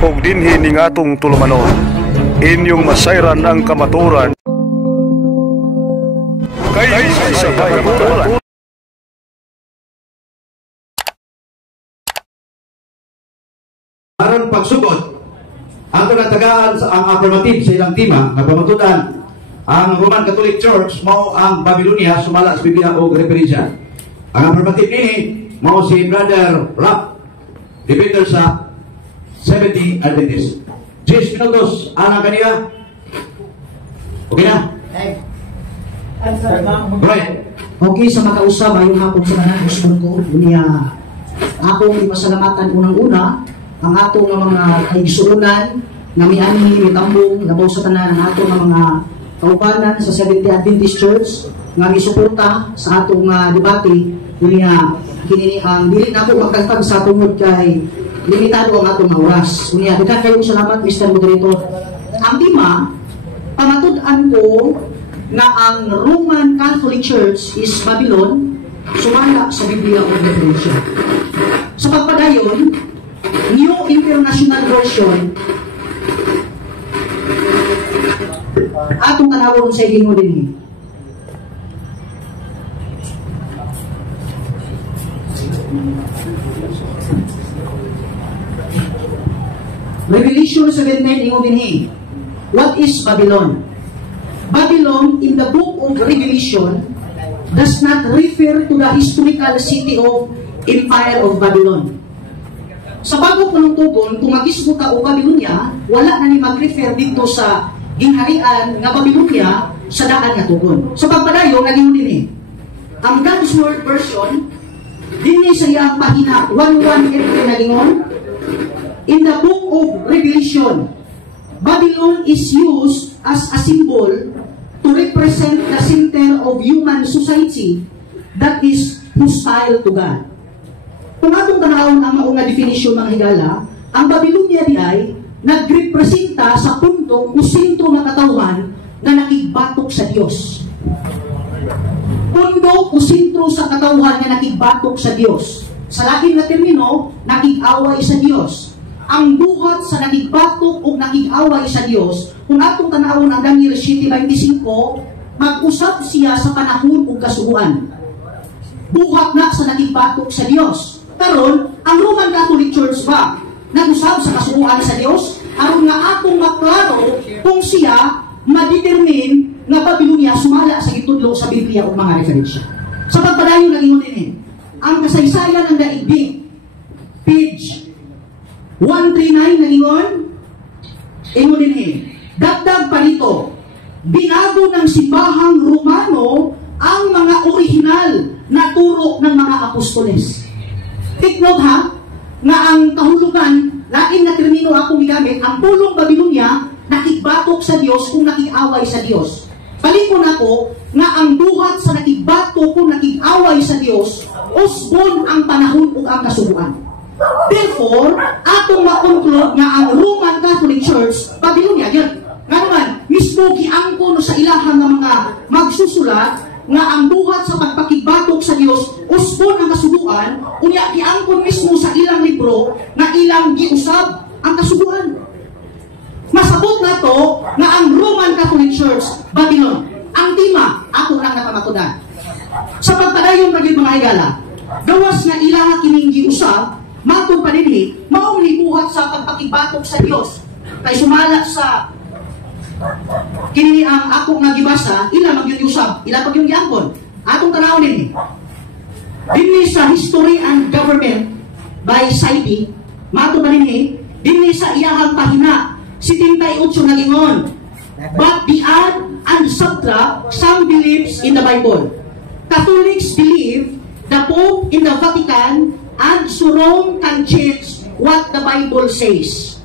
ug dinhi ning atong tulumanon. Inyong masayran ang kamaturan kay sa kamaturan. Aron pagsugod, ang natagaan sa ang affirmative sa ilang tema nga pamatudan ang Roman Catholic Church mao ang Babylonia sumala sa Biblia o referensya. Ang affirmative nini mao si Brother Rock, defender sa 70 Adventist. 10 minutos ana kaniya. Okay na? Right. Okay, sa makausap ayong hapon sa tanan gusto ko niya akong ipasalamatan unang-una ang ato nga mga kaigsuunan nga miani mitambong labaw sa tanan ang ato nga mga kaubanan sa 70 Adventist Church nga misuporta sa atong debate niya kini ang dili nako magkantag sa tungod kay limitado ang atong oras. Unya daghan kayong salamat Mr. Moderator. Ang tema pamatud-an ko nga ang Roman Catholic Church is Babylon sumala sa Biblia o referensya. Sa pagpadayon, New International Version atong tanawon sa inyo din. Revelation 17 ingo din. What is Babylon? Babylon in the book of Revelation does not refer to the historical city of Empire of Babylon. Sa bago panungtugon, kung magismo ka o Babylonia, wala na ni mag-refer dito sa gingharian nga Babylonia sa daan nga tugon. Sa pagpadayo, naging din ang God's Word version, din sa iyang pahina 118 nagingon, in the book of Revelation, Babylon is used as a symbol to represent the center of human society that is hostile to God. Kung atong tanawon ang maunga definisyon mga higala, ang Babylonia di ay nagrepresenta sa punto o sentro ng katawan na nakigbatok sa Diyos. Punto o sentro sa katawan na nakigbatok sa Diyos. Sa laking na termino, nakig-away sa Diyos. Ang buhat sa nakigbatok o nakig-away sa Diyos, kung atong tanawon ang Daniel 7:25, mag-usap siya sa panahon o kasuhuan. Buhat na sa nakigbatok sa Diyos. Karon, ang Roman Catholic Church ba nag-usab sa kasuuan sa Dios aron nga atong maklaro kung siya ma-determine nga Babylonia sumala sa gitudlo sa Biblia o mga referensya. Sa pagpadayon nagingon din ang kasaysayan ng daigdig, page 139 nagingon, ingon din dagdag pa nito, binago ng simbahang Romano ang mga orihinal na turo ng mga apostoles. Take note ha, nga ang kahulugan, lain na termino akong gigamit, ang pulong Babylonia, nakigbatok sa Diyos kung nakig-away sa Diyos. Palikon ako, nga ang buhat sa nakigbatok kung nakig-away sa Diyos, usbon ang panahon o ang kasubuan. Therefore, atong ma-conclude nga ang Roman Catholic Church, Babylonia, yan. Nga naman, mismo giangkon sa ilahang mga magsusulat, nga ang buhat sa pagpakigbatok sa Dios usbon ang kasubuan unya giangkon mismo sa ilang libro na ilang giusab ang kasubuan. Masabot na to nga ang Roman Catholic Church Babylon ang tema ako lang napamatudan. Sa pagpadayon kag mga higala, gawas nga ilang kining giusab matod pa dinhi mao ni buhat sa pagpakigbatok sa Dios kay sumala sa kini ang ako nga gibasa, ila magyusab, ila pag yung giangkon. Atong tanawon din. Dinhi sa History and Government by Saidi, mato ba dinhi, dinhi sa iyahang pahina, 78 nagingon. But the add and subtract some beliefs in the Bible. Catholics believe the Pope in the Vatican and so Rome can change what the Bible says.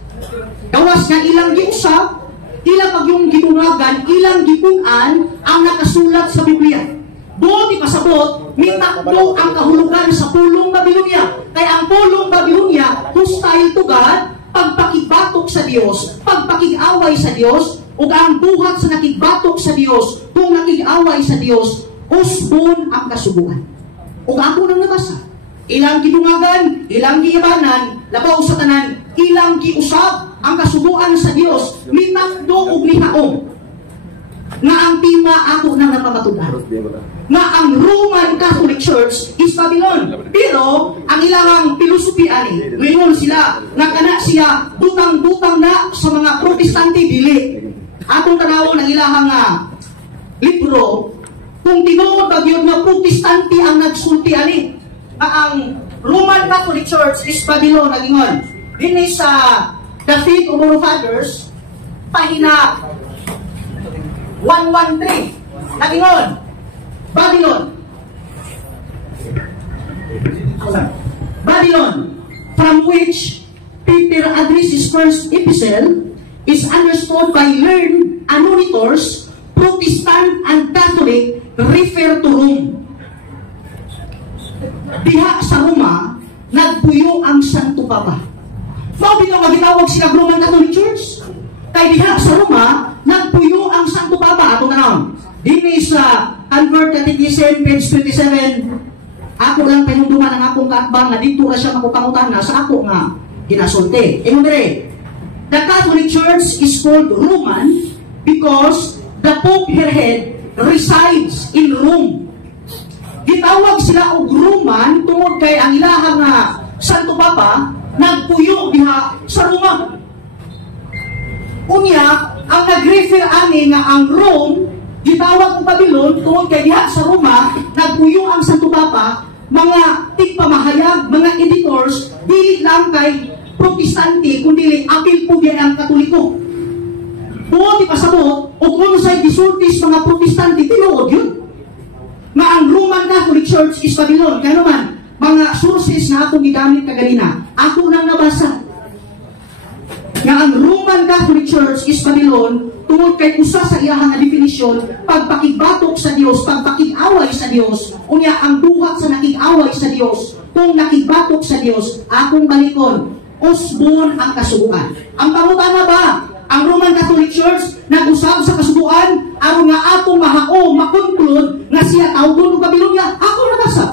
Gawas nga ilang giusab, ilang pag yung gidungagan, ilang gipunan ang nakasulat sa Biblia. Doon ipasabot, mitakbo ang kahulugan sa pulong Babylonia. Kaya ang pulong Babylonia, hostile to God, pagpakigbatok sa Diyos, pagpakig-away sa Diyos, o ang buhat sa nakigbatok sa Diyos, kung nakig-away sa Diyos, usbon ang kasubuan. O ako nang nabasa, ilang gidungagan, ilang giibanan, labaw sa tanan, ila ilang giusab ang kasubuan sa Dios mitakdo ug mihaom nga ang tima ako nang napamatud-an nga ang Roman Catholic Church is Babylon. Pero ang ilang pilosopi ani ngayon sila nga kana siya butang-butang na sa mga Protestante dili. Atong tanawon ang ilang libro kung tinuod ba gyud nga Protestante ang nagsulti ani nga ang Roman Catholic Church is Babylon nagingon. Dinhi sa The Faith of Our Fathers pahina 113 nagingon Babylon, from which Peter addressed his first epistle, is understood by learned anonitors, Protestant and Catholic, refer to Rome. Diha sa Roma, nagpuyo ang Santo Papa. Bakit nga gitawag sila Roman Catholic Church? Kay diha sa Roma, nagpuyo ang Santo Papa. Ato na naman. Dini sa Convert Catechism, page 27, ako lang pinunduman ang akong kaakbang na dito na siya makupangutan na sa ako nga ginasulti. The Catholic Church is called Roman because the Pope her head resides in Rome. Gitawag sila og Roman tungod kay ang ilahang Santo Papa nagpuyo diha sa Roma. Unya, ang nag-refer ani nga ang Rome gitawag ng Babylon tungod kay diha sa Roma nagpuyo ang Santo Papa, mga tigpamahayag, mga editors, dili lang kay Protestante kundi apil po diyan ang Katoliko. Buot ipasabot o kung sa'y gisultis mga Protestante tinuod yun nga ang Roman Catholic Church is Babylon. Kaya naman mga sources na akong gigamit kaganina ako nang nabasa nga ang Roman Catholic Church is Babylon tungod kay usa sa iyahang definisyon pagpakigbatok sa Dios, pagpakig-away sa Dios. Unya ang buhat sa nakig-away sa Dios, kung nakigbatok sa Dios, akong balikon, usbon ang kasubuan. Ang pangutana ba? Ang Roman Catholic Church nag-usab sa kasubuan aron nga atong mahao, makonklud nga siya tawgon og Babylonia. Ako nabasa.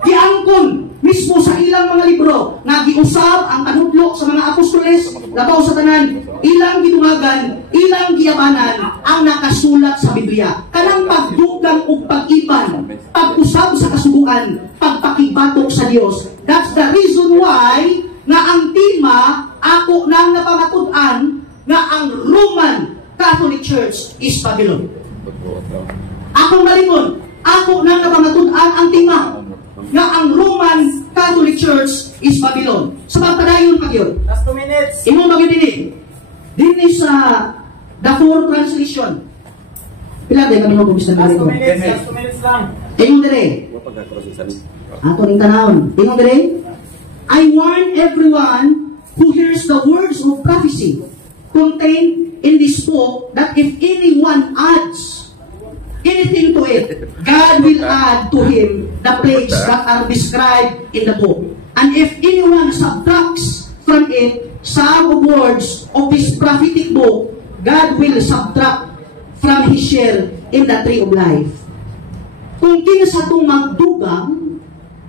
Giangkon mismo sa ilang mga libro nga giusab ang kanudlo sa mga apostoles labaw sa tanan, ilang gidumagan, ilang giyabanan ang nakasulat sa Biblia. Kanang pagdugang ug pag-iban, pag-usab sa kasubuan, pagpakigbatok sa Dios. That's the reason why nga ang tima ako nang napamatud-an nga ang Roman Catholic Church is Babylon. Akong balikon, ako nang napamatud-an ang tima nga ang Roman Catholic Church is Babylon. Sa pagpadayon pag yun. Last 2 minutes. Imo magdini. Dini sa the four translation. Pila day kami mo bisa Last ko. 2 minutes. Last 2 minutes lang. Imo dire. Ato ning tanawon. Imo dire. I warn everyone who hears the words of prophecy contained in this book that if anyone adds anything to it, God will add to him the plagues that are described in the book. And if anyone subtracts from it some of words of this prophetic book, God will subtract from his share in the tree of life. Kung kinsa itong magdugang,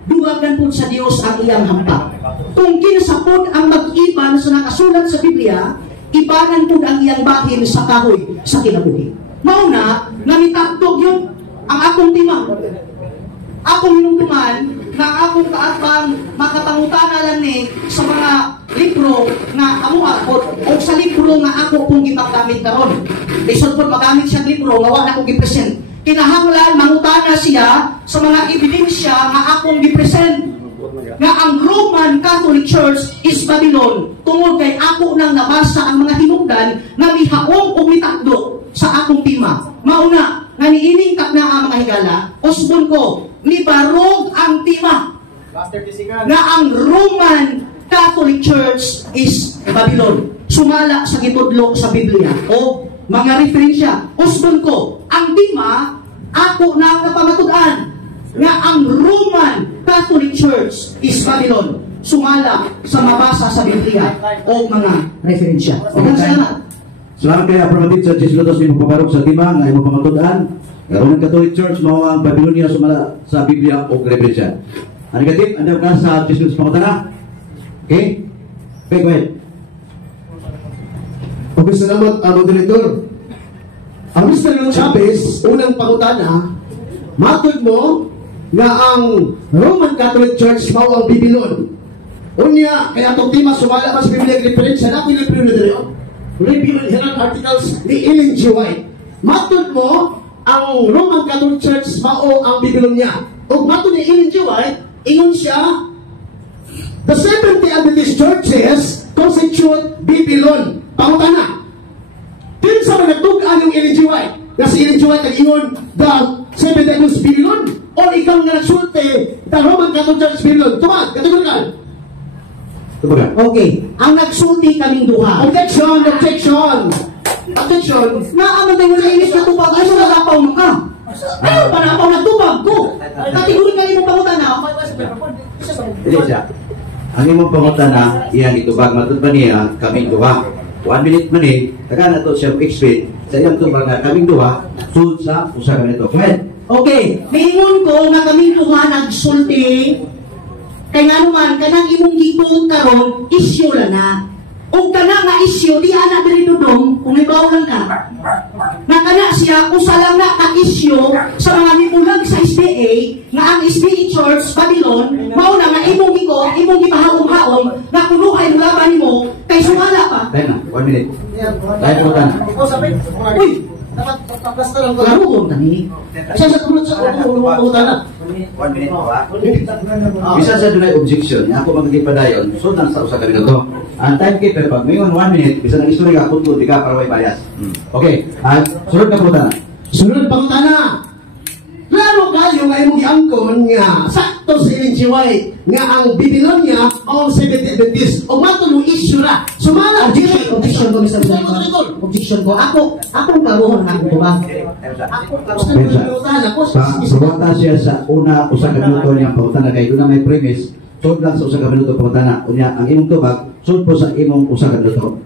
dugagan po sa Diyos ang iyang hampa. Kung kinsa po ang mag-iban sa nakasulat sa Biblia, ibanan po ang iyang bahin sa kahoy sa kinabuhi. Mauna, namitakdog yun ang akong tima. Akong hinungtungan na akong kaatbang makapangutana lang ni sa mga libro na amo akot o sa libro nga ako kung gipagdamit karon. Lisod po magamit siya libro nga wala akong gipresent. Kinahanglan mangutana siya sa mga ebidensya nga akong gipresent. Nga ang Roman Catholic Church is Babylon tungod kay ako nang nabasa ang mga hinungdan nga mihaong o mitakdo sa akong tima. Mauna, nga niining kap na ang mga higala, usbon ko, nibarog ang tima. Last 30 seconds. Na ang Roman Catholic Church is Babylon. Sumala sa gitudlo sa Biblia o mga referensya. Usbon ko, ang tima, ako na napamatud-an nga ang Roman Catholic Church is Babylon. Sumala sa mabasa sa Biblia o mga referensya. Okay, salamat. Salamat kay Apromatid sa Jesuitos ni magpaparok sa tima nga imo pamatudan. Roman Catholic Church mao ang Babylonia sumala sa Biblia o referensya. Ang negative, andaw ka sa Jesuitos pangutana. Okay? Okay, go ahead. Okay, salamat, Moderator. Ang Mr. Chavez, unang pangutana, matod mo nga ang Roman Catholic Church mao ang Bibilon. Unya, kaya itong tema sumala mas Biblia referensya na pinipino na rin. Review and Herald Articles ni Ellen G. White. Matod mo, ang Roman Catholic Church mao ang Bibilon niya. O matod ni Ellen G. White, ingon siya, the Seventh-day Adventist churches constitute Bibilon. Pangutana. Din sa mga nagtugaan yung Ellen G. White, na si Ellen G. White nag-ingon, the Seventh-day Adventist Bibilon, o ikaw nga nagsulte, the Roman Catholic Church Bibilon. Tumag, kategorikal. Okay, ang nagsulti kaming duha. Objection! Objection! Objection! Naaman tayo na inis na tubag, ay nalapaw mo ka. Ayaw pa na na tubag ko. Kategori ka mo pangutan na. Dili siya. Ang imong pangutana, iyang itubag matod ba niya kaming duha. 1 minute man taga na to siya explain sa iyang tubag na kaming duha, sud sa usa ka nito. Go ahead. Okay, maingon ko nga kaming duha nagsulti. Kaya nga naman, kanang imong gipong karon issue lang na. Kung kana nga issue, di ana diri dudong, kung ibaw lang ka. Na kana siya, usa lang na ka-issue sa mga mimulag sa SDA, nga ang SDA Church, Babylon, mauna nga imong iko, imong gipahawong-haon, na kunuhay laban mo, kay sumala pa. Tayo na, 1 minute. Tayo pangutana. Uy! Dapat paplasta lang ko. Karoon na ni. Siya sa tulad sa pangutana. 1 minute pa. Bisa sa dunay objection, nga ako magigipadayon, so lang sa usa ka minuto. Ang timekeeper pag mayon 1 minute, bisa nang istorya ka kung di ka para way bias. Okay, at sunod na pangutana. Sunod pangutana. Lalo kayo nga imong giangkon nga sakto sa Ellen G. White nga ang Babylonia o Seventh-day Adventist o matulong issue ra. Sumala Objection ko, Mr. President. Objection ko. Akong karoon na akong tubag. Pagpunta siya sa una usa ka minuto niyang pangutana kay doon na may premise, sud lang sa usa ka minuto pangutana. Unya ang imong tubag sud po sa imong usa ka minuto.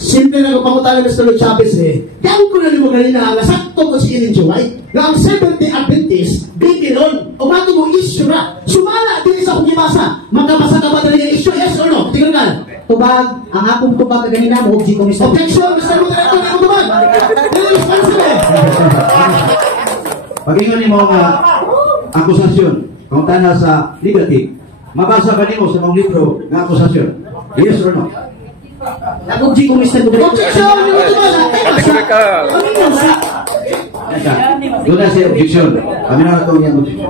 Simple na pangutana ni Mr. Chavez Yan ko na mo ganina nga sakto ko si Ellen G. White nga ang Seventh-day Adventist Babylon o matulong issue ra. Sumala din sa akong gibasa. Magkabasa ka ba talaga yung issue? Yes or no? Tingnan ka. Tubag, ang akong tubag kaganina mo, objection ko, Mr. Objection, Mr. Moderator, na akong tubag. Irresponsible. Pag-ingon ni mo nga akusasyon, pangutana sa negative, mabasa ba nimo sa mga libro nga akusasyon? Yes or no? Nag-objection ko, Mr. Moderator. Objection! Kategori ka. Doon na siya objection. Kami na ito yung objection.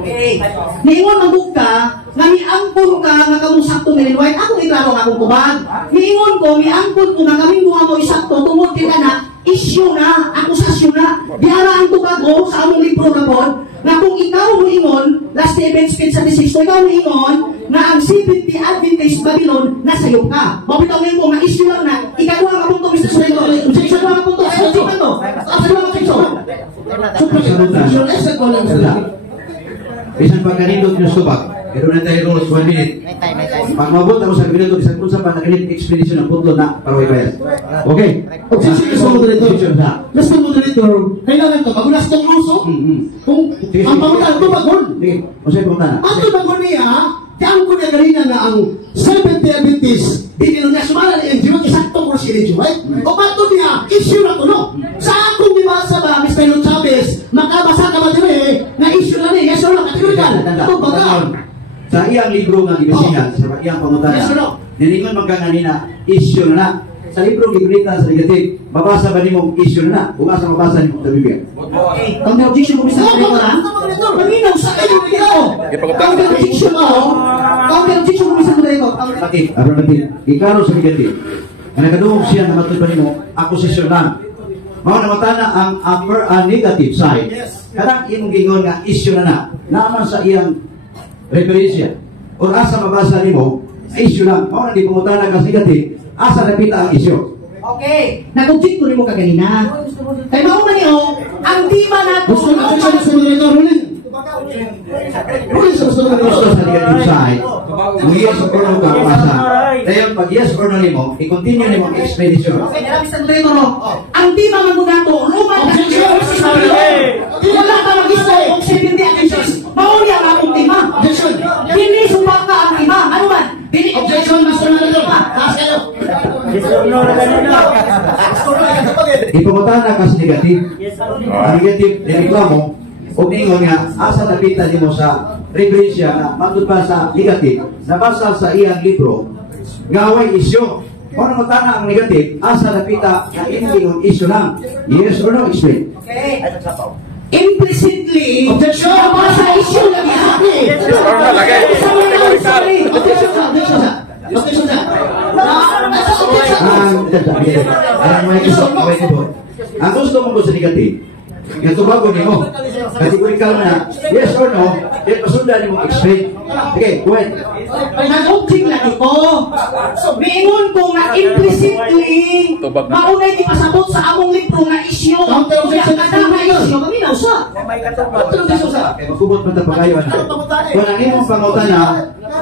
Niingon magug ka, nga miangkon ka nga kamong sakto ni White, ako iklaro nga akong tubag. Niingon ko, miangkon ko nga kaming duha mo isakto, tungod kita na, issue na, akusasyon na. Diara ang tubag ko sa among libro na po, na kung ikaw mo ingon, last event speech sa 16, kung ikaw mo ingon, na ang Seventh-day Adventist Babylon, nasa iyo ka. Mabitaw ngayon ko, ma-issue lang na, ikaduha ka punto, Mr. Sureto. Ikaduha ka punto, sa issue ka to. Sa ikaduha ka punto. Bisan pag kanindot yung subak, pero na tayo rules 1 minute. Pag mabot ako sa minuto, bisan kung sa panakilit expedition ng punto na para bayas. Okay. Objection, Mr. Moderator. Mr. Moderator, kailangan ka, magulas ng uso. Kung ang pangutana, tubagon. Sige, masaya punta na. Ang tubagon niya, kaya ko niya kanina na ang Seventh-day Adventist, binilong niya sumala ni Ellen G. White, isakto ko si Ellen G. White. O bato niya, issue na ko, no? Sa akong dibasa ba, Mr. Chavez, makabasa ka ba din na issue na ni, yes or no, kategorikal. Ito baga. Sa iyang libro nga gibisihan, sa iyang pangutana, Yes or no? nilingon man ka kanina, issue na na. Sa libro gibrita sa negative, mabasa ba nimo issue na na? Kung asa mabasa nimo sa Biblia? Ang objection ko, Mr. Moderator, ha? Paminaw sa iyo, ikaw. Ang objection ko, Mr. Moderator. Bakit? Affirmative. Iklaro sa negative. Ang nakadungog siya na matod pa nimo, akusasyon lang. Mao na matana ang negative side. Kadang imong gingon nga issue na na. Naman sa iyang referensya. O asa mabasa nimo, issue lang. Mao na di pumutana ka sa negative, asa napita ang issue. Okay. Nag-object ko rin mo kaganina. Kaya mauna niyo, ang tema na ito. Gusto na siya, Mr. Moderator, huling. Huling sa Mr. Gusto Moderator. sa negative side, kung yes or no ka mabasa. Kaya pag yes or no nimo, i-continue nimo ang expedition. Okay, nila, Mr. Moderator, ang tema man muna ito, luman na Objection, Mr. Moderator. wala ka mag-isa kung 70 attentions. Mauli ang akong tema. Objection. Dili sumbak ka ang tema. Ano man? Dili Objection, Mr. Moderator. Taas kayo. Ipangutana kasi negative. Yes, sir. Ang negative, nireklamo, o ningon nga, asa nakita niyo mo sa referensya na matod pa sa negative, nabasa sa iyang libro, nga away isyo. Kung nangutana ang negative, asa nakita na hindi yung isyo lang. Yes or no? Explain. Okay. Implicitly, Objection! sa issue lang yan. Objection sa. Objection sa. Ang gusto mo ko sa negative, yung tubago niyo mo. Kasi kung ikaw na, yes or no, then masundan niyo mo explain. Okay, go ahead. Nag-object lang ito. Mingon ko nga implicitly, maunay di pasabot sa among libro nga issue. Kaya kada nga issue, maminaw siya. Okay, magkubot mo pa kayo na. Kung ang imong pangutana,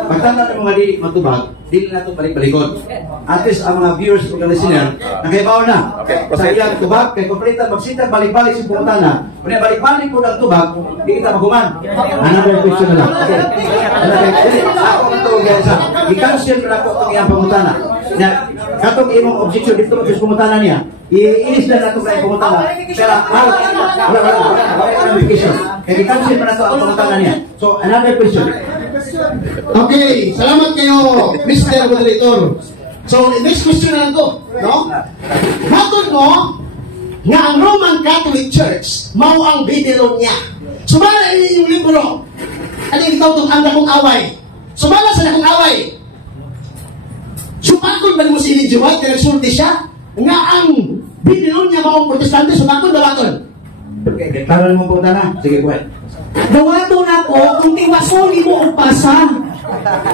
pagtanda ng mga dili matubag, dili na ito balik-balikod. At least ang mga viewers o listener, nakaibaw na. Sa iyang tubag, kay kumplita magsita balik-balik sa pangutana. Kung balik-balik po ng tubag, hindi kita maguman. Another question na lang. Ako ito, ganyan. I-cancel ko na po itong iyang pangutana. Katong imong objection dito mo sa pangutana niya, iinis na nato kay pangutana. Pero wala application. Kaya i-cancel mo na ito ang pangutana niya. So, another question. Okay, salamat kayo, Mr. Moderator. So, next question na lang to, no? Matod mo, nga ang Roman Catholic Church, mao ang Babylonia. Sumala yung libro. Ano yung itaw itong ang dakong away? Sumala sa dakong away. Sumakon ba mo si Elijah White na nagsulti siya? Nga ang Babylonia mao ang protestante, sumakon ba bakon? Okay, deklaran mo po na. Sige, go ahead. Gawato na ko kung tiwason imo og basa.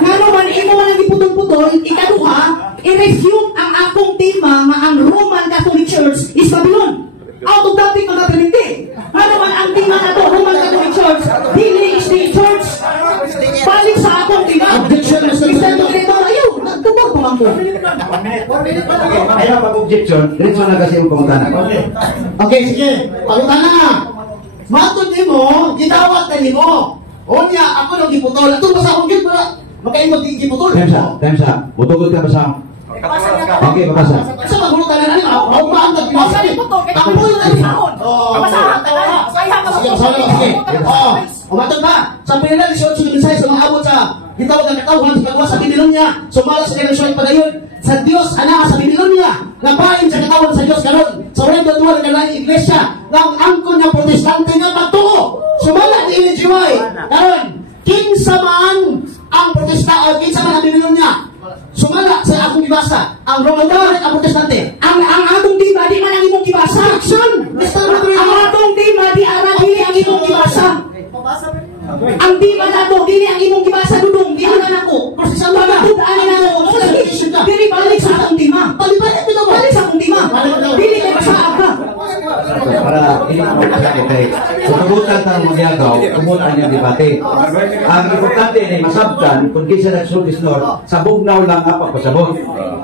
Nga naman, imo man ang iputol-putol, ikaduha, i-refute ang akong tema nga ang Roman Catholic Church is Babylon. Out of topic mga pinindi. Nga naman, ang tema na to, Roman Catholic Church, dili is the church. Balik sa akong tema. Objection, Mr. Moderator, ayaw, nagtubag pa man ko. Okay, ayaw mag-objection. Diretso na kasi yung pangutana. Okay, sige. Pagkutana. Matod ni mo, gitawat na ni mo. O niya, ako nang giputol. Ito ba sa akong gip? Makaimod di giputol. Time's up. Butugod ka ba sa... Okay, babasa. Sa magulutan na namin, ako maantag pinasa ni. Ako na rin. Sige, sige. Umatag ba? Sa pinila ni Shot Sulimisay sa mga abot sa gitawag ang katawhan sa pagwa sa Babylonia. Sumala sa relasyon padayon sa Diyos, anak sa Babylonia. Napain sa katawhan sa Diyos karon. Sa walang datuwa ng kalaing iglesia. Nang angkon ng protestante nga patuo. Sumala ni Elijah White. Karon, kinsa man ang protestante, kinsa man ang Babylonia. Sumala sa akong gibasa. Ang Roman Catholic, ang protestante. Ang atong tema, di man ang imong gibasa. Action! Ang atong tema, di ang imong gibasa. Ang tema na to, dili ang imong gibasa dudong, di na ako. Kasi sa mga tudaan na ako, dili balik sa akong tema. Balik sa akong tema. Dili kay basahan ka. Para hindi mo kay sumagutan ng magyagaw, kumutan yung debate. Ang importante ay masabtan kung kisa nagsultis Lord, sa bugnaw lang apa pasabot.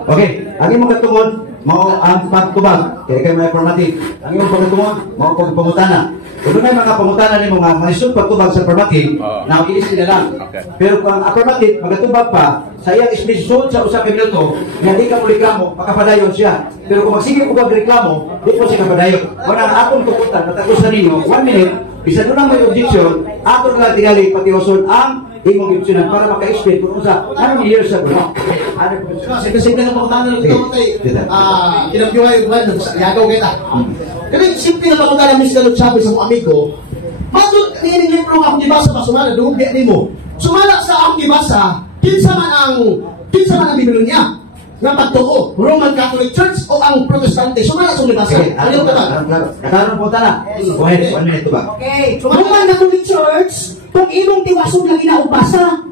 Okay, ang imong katungod, mao ang pagtubag, kaya kayo may informative. Ang imong pagtungod, mao pagpangutana. Kung may mga pangutana ni mga manisod pagtubag sa affirmative, na ilis nila lang. Pero kung ang affirmative, magatubag pa, sa iyang ispisod sa usap ng minuto, na di ka mo reklamo, makapadayon siya. Pero kung magsige ko reklamo, di po siya kapadayon. Kung ang akong tukutan, natagusan ninyo, 1 minute, bisa doon ang may objection, ako na lang tingali patiwason ang imong objection para maka-explain kung sa anong years sa bro. Simple na pagkutana ng ito tayo. Kinagdiway yung buwan, yagaw kita. Kasi simple na pagkutana ng Mr. Chavez sa mga amigo, matod nininip mo akong gibasa pa sumala, doon ni mo. Sumala sa akong gibasa, kinsa man ang Babylonia nga pagtuo, Roman Catholic Church o ang Protestante. Sumala sa gibasa. Ano ka ba? Kataran po tala. Go ahead, 1 minute ba? Okay, Roman Catholic Church, kung imong tiwasong lagi na ubasa.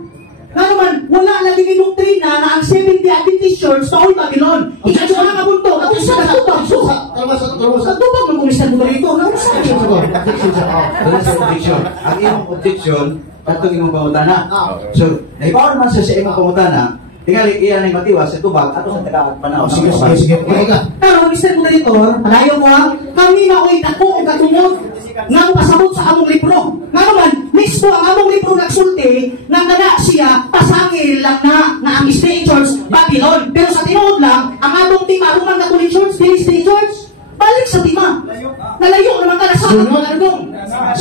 Nga naman, wala lagi ni doktrina na ang 70 Adventist Church paul Babylon. Ikaw nga kabunto, kapag sa natubag so. Natubag ng kumisan mo rito. Objection. Ang imong objection, katong imong pangutana. So, naibaw naman sa imong pangutana, tingali iyan ay matiwas sa tubag ato sa taga-panaw. Sige. Pero, Mr. Moderator, palayo mo ha, kami na ko'y tako o katungod nga pasabot sa among libro. Nga naman, Mismo ang among libro nagsulti nga kana siya pasangil lang na ang State Church Babylon. Pero sa tinuod lang, ang among tima Roman Catholic Church, State Church, balik sa tima. Nalayo naman ka na sa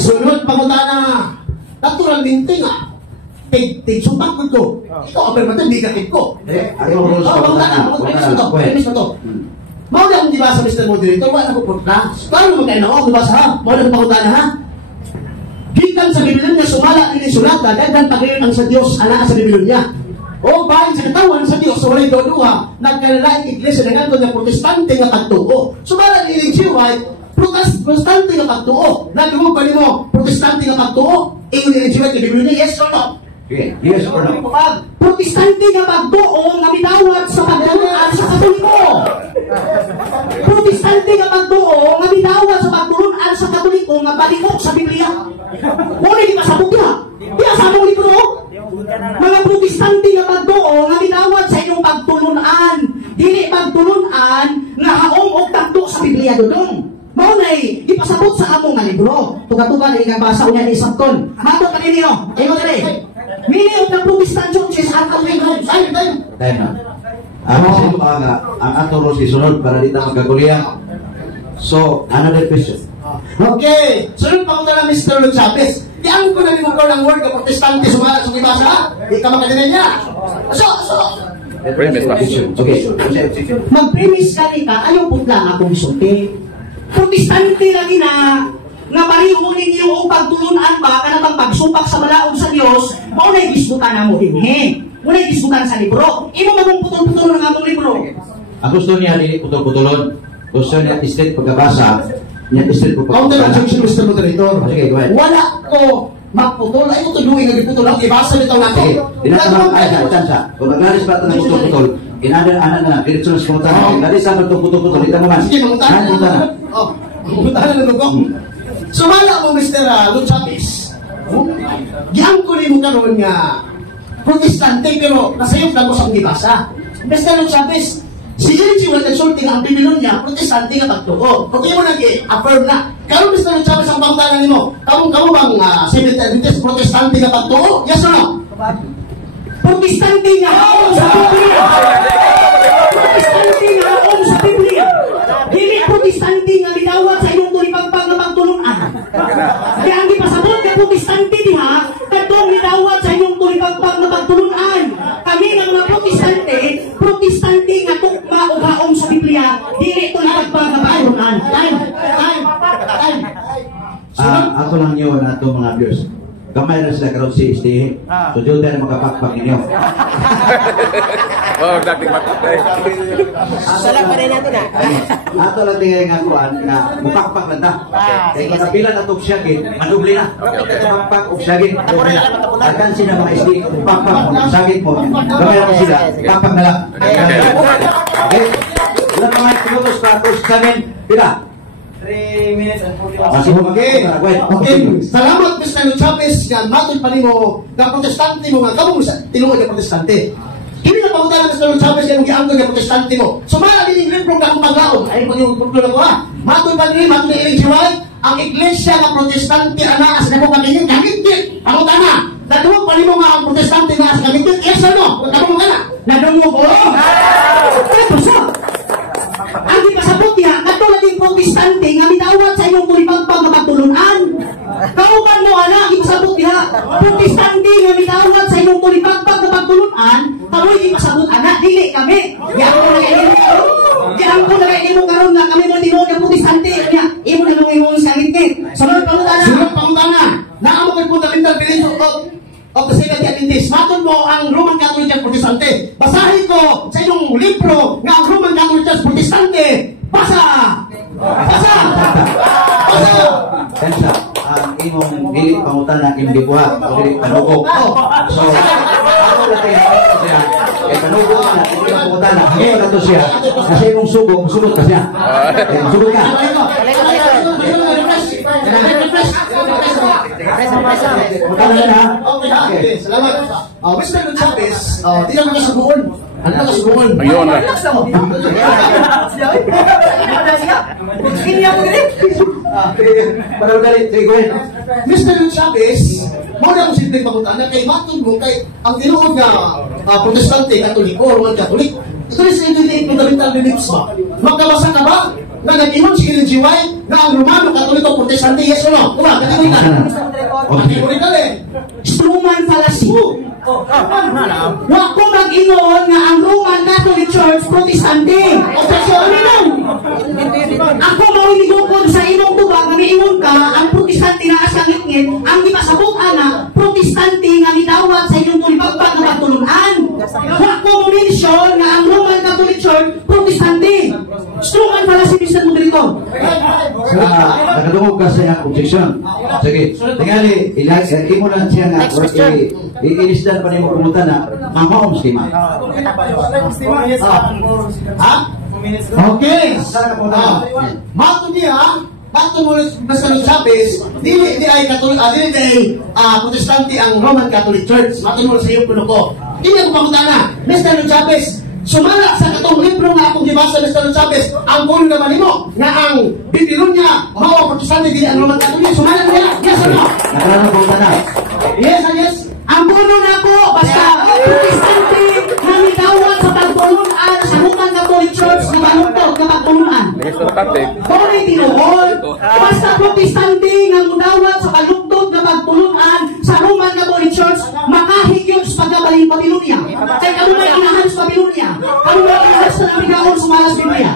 Sunod pangutana. Naturalmente nga. Sumpang ko. Ito, apel di kakit ko. Ano rules pangutana? Permis na to. Mao na akong dibasa, Mr. Moderator, wala ko punta. Paano magkain ako, dibasa ha? Mao na pangutana ha? Gikan sa Biblia niya, sumala ang inisulata, dahil pagayon ang sa Diyos, anak sa Biblia niya. O bahin sa katawan sa Diyos, walay doduha, nagkalaing iglesia na nga na protestante nga pagtuo. Sumala ang iling White, protestante nga pagtuo. Nalungog pa rin mo, protestante nga pagtuo, ingon iling White, Biblia niya, yes or no? Okay, yes or no? Protestante nga pagtuo, nga mitawat sa pagtulunan sa Katoliko. Protestante nga pagtuo, nga mitawat sa pagtulunan sa Katoliko, nga balikok sa Biblia. Muna di pasabog ya. Di sa among libro. Mga protestante nga pagtuo, nga mitawat sa inyong pagtulunan. Dili pagtulunan nga haong og tagto sa Biblia dodong. Mao nay ipasabot sa among nga libro. Tuga-tuga ni nga basa unya ni Sabton. Mato kanino? Ingon diri. Mini of the Protestant churches are coming home. Tayo na. Ang ato rules isunod para di na magkagulian. So, another question. Okay, sunod pa ko na Mr. Lord Chavez. Diyan ko na limang ng word ka protestante sumala sa ibasa. Di ka makadinan niya. Okay. Mag-premise ka ni ka, ayaw putla nga kung sulti. Protestante lagi na nga parihong ninyo o pagtulunan ba ka na bang pagsupak sa malaod sa Diyos, maunay gisbutan na mo dinhe. Maunay gisbutan sa libro. Imo magong putol-putol ng among libro. Ang gusto niya, di putol-putulon. Gusto niya, istit pagkabasa. Niya, istit Counter pagkabasa. objection, Mr. Moderator. Sige, go ahead. Wala ko magputol. Ay, ito tuloy nga giputol lang. Ibasa nito na ako. Sige, tinatamang ay sa. Kung naglalis ba ito ng putol-putol, inanan na, diretso na sa kumutahan. Naglalis sa ito putol-putol, ito naman. Sige, mamutahan na. Mamutahan na lugo. Sumala mo, Mr. Lord Chavez. Giyang ko rin mo karoon nga protestante, pero nasayop lang ko sa ibasa. Mr. Lord Chavez, si Jericho na nagsulti nga ang Biblia niya, protestante nga pagtuo. Kung mo nag-affirm na, karoon Mr. Lord Chavez ang pangutanan mo, kamu bang Seventh Adventist protestante nga pagtuo? Yes or no? Protestante nga haong sa Biblia. Protestante nga haong sa Biblia. Dili protestante nga mitawat sa inyong tulipagpag na pagtulunan. Kaya ang ipasabot ka protestante diha, katong mitawat sa inyong tulipagpag na pagtulunan. Kami nga mga protestante nga tukma o haong sa Biblia, dili tulipagpag na pagtulunan. Time. Ako lang yun na ito mga viewers. Kamay na sila karoon si SDA. So, doon tayo makapakpak ninyo. Oh, dating matutay. Salam pa rin natin na. Ato lang tingay nga kuhan na mupakpak lang ta. Kaya kung napilan na itong siyagin, manubli na. Pakpak o siyagin, manubli na. Akan sila mga SDA, pakpak mo, siyagin mo. Kamay na sila, pakpak na lang. Okay? Ilan pa mga pinutos para kung sabihin, pila? 3 minutes and 41 Kasi seconds. Okay. Salamat, Mr. Lord Chavez, nga matod pa nimo nga protestante mo nga kamong tinungod nga protestante. Kini na pangutana Mr. Lord Chavez nga giangko nga protestante mo. Sumala din yung libro nga akong paglaom. Ay mo yung kulto na ko ha. Matod pa nimo, matod na iling siway, ang iglesia nga protestante ana as nako kamingin kamingin. Pangutana, nadungog pa nimo nga ang protestante nga as kamingin. Yes or no? Kamong kana. Nadungog ko. Ito siya. Ang ipasabot niya, katulad yung protestante nga mitawat sa inyong tulipagpag na pagtulunan. Kauban mo, anak, ipasabot niya. Protestante nga mitawat sa inyong tulipagpag na pagtulunan, kamoy ipasabot, anak, dili kami. Yan ko nakainin mo karoon na kami mo tinuod ng protestante. Imo na nung imong sangit-ngit. Sunod pangutana. Sunod pangutana. Naamo kay fundamental beliefs of the Seventh Adventist. Matod mo ang Roman Catholic Church Protestante. Basahin ko sa inyong libro nga ang Roman Catholic Church Protestante. Basa! Kansa, ang imong dili pangutan na imong dibuhat o dili panugo. So, ako na tayo siya. Eh, panugo na, hindi na pangutan na. Ngayon na to siya. Kasi imong sugo, sugot ka siya. Sugot ka. Okay, salamat. Mr. Lord Chavez, di naman kasubuon. Ano na kasubuon? Ayun na. Parang dali, sige, go ahead. Mr. Lord Chavez, Muna akong simpleng pangutana kay matod mo kay ang tinuod nga protestante, katoliko, Roman Catholic. Ito rin sa fundamental beliefs ba? Magkabasa ka ba na nag-inom si Ellen G. White na ang Romano, Katoliko, Protestante, yes or no? Diba? Kategorical. Kategorical eh. Truman fallacy. Wa ko mag-ingon nga ang Roman Catholic Church Protestante. Objection nino. Ako mawiligo ko sa imong tubag nga niingon ka ang Protestante na asa ngit ang gipasabot ana Protestante nga gidawat sa inyong tulibagbag nga pagtulunan. Wa ko mo-mention nga ang Roman Catholic Church Protestante. Truman fallacy Mr. Moderator. Nakadungog ka sa iyang objection. Sige, tingali, imo lang siya nga, i-inisdan pa niyo pumunta na, mamaom schema. Ha? Okay. Mato niya, mato mo na sa Chavez, di ay Katolik, di ay Protestante ang Roman Catholic Church. Mato mo sa iyo puno ko. Hindi ako pangutana, Mr. Chavez, sumala sa katong libro nga akong gibasa Mr. Chavez, ang puno naman nimo nga ang Babylonia, mao Protestante di ang Roman Catholic. Sumala niya. Yes or no? Nakaraang pangutana. Yes or yes? Ang puno na ko, basta Protestante na nidawat sa pagtulunan sa Roman Catholic Church na balungtod na pagtulunan. Kung tinuod, basta Protestante nga mudawat sa balungtod na pagtulunan sa Roman Catholic Church, makahigyon sa pagkabaling Babylonia. Kaya kamo may inahan sa Babylonia. Kamo may inahan sa Amerikaon sa Malas Biblia.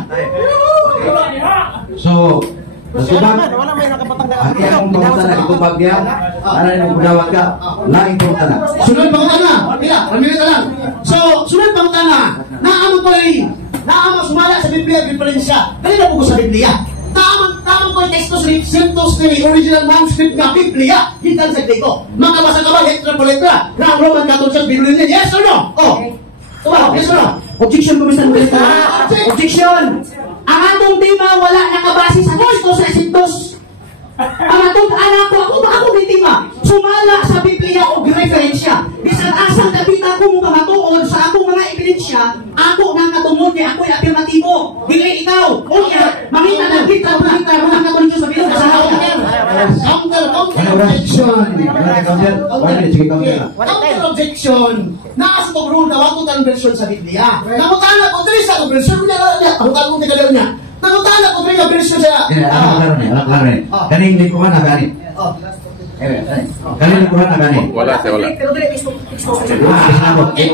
So, Subang, aki akong pangutana na itubag niya, ano yung mudawat ka, laing pangutana. Sunod pangutana. Pila, ramilita lang. So, sunod pangutana. Naamo ko ay, naamo sumala sa Biblia, diferensya. Kanina po ko sa Biblia. Naamo ko ay textos repsentos ni original manuscript nga Biblia. Gitan sa Grego. Makabasa ka ba, letra po letra, na ang Roman Catholic Church Biblia. Yes or no? Oh. Tumaw, yes or no? Objection ko, Mr. Moderator. Objection! Ang atong tema wala nakabase sa Kristo sa Esintos. Ang atong anak ko, ako bitima, sumala sa Biblia o referensya. Bisan asang kapita ko mo kamatuod sa akong mga ebidensya, ako nang katungod kay ako'y afirmatibo. Dili ikaw. Unya, mangita na kita mga katoliko sa Biblia sa Counter objection. Counter objection. Naas to rule dawato tan version sa Biblia. Namutana ko diri sa version niya. Pangutana ko tigala niya. Namutana ko diri sa version sa Alam klaro ni. Kaning likuhan na gani. Kaning likuhan na gani. Wala. Okay.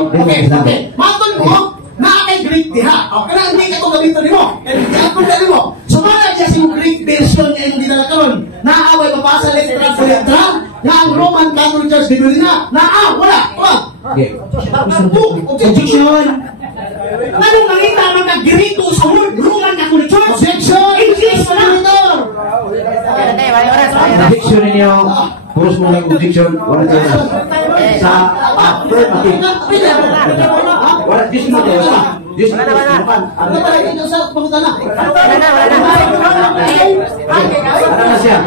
Matol mo na kay Greek diha. O kana hindi ka to gamiton nimo. Example dali mo. Sumala siya sa Greek version nga yung dinala karon. Naaway mapasa letra po letra na ang Roman Catholic Church Biblia na wala. Okay. Objection! Anong nakita magka-Grito sa Roman Catholic Church? Objection! English na lang! Objection ninyo, puros mo lang objection, wala tayo sa affirmative. Wala, Diyos mo tayo sa. Diyos mo tayo sa. Ano ba rin sa pangutana? Ano na siya?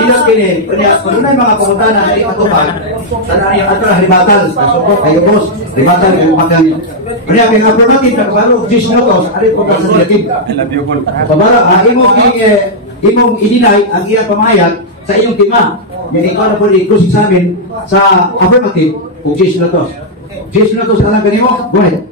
Ilang kini, kung na yung mga pangutana na ikatupan, sana yung ato na ribatal, kasupot, kayo boss, ribatal, yung makan. Kanya, kaya affirmative na kabalo, Diyos mo tayo sa arin po sa negative. Pabara, imong idinay ang iyang pamayag sa iyong tima. Yung ikaw na po i-closing sa amin sa affirmative, kung Diyos mo tayo. Diyos mo tayo sa alam kanimo, go ahead.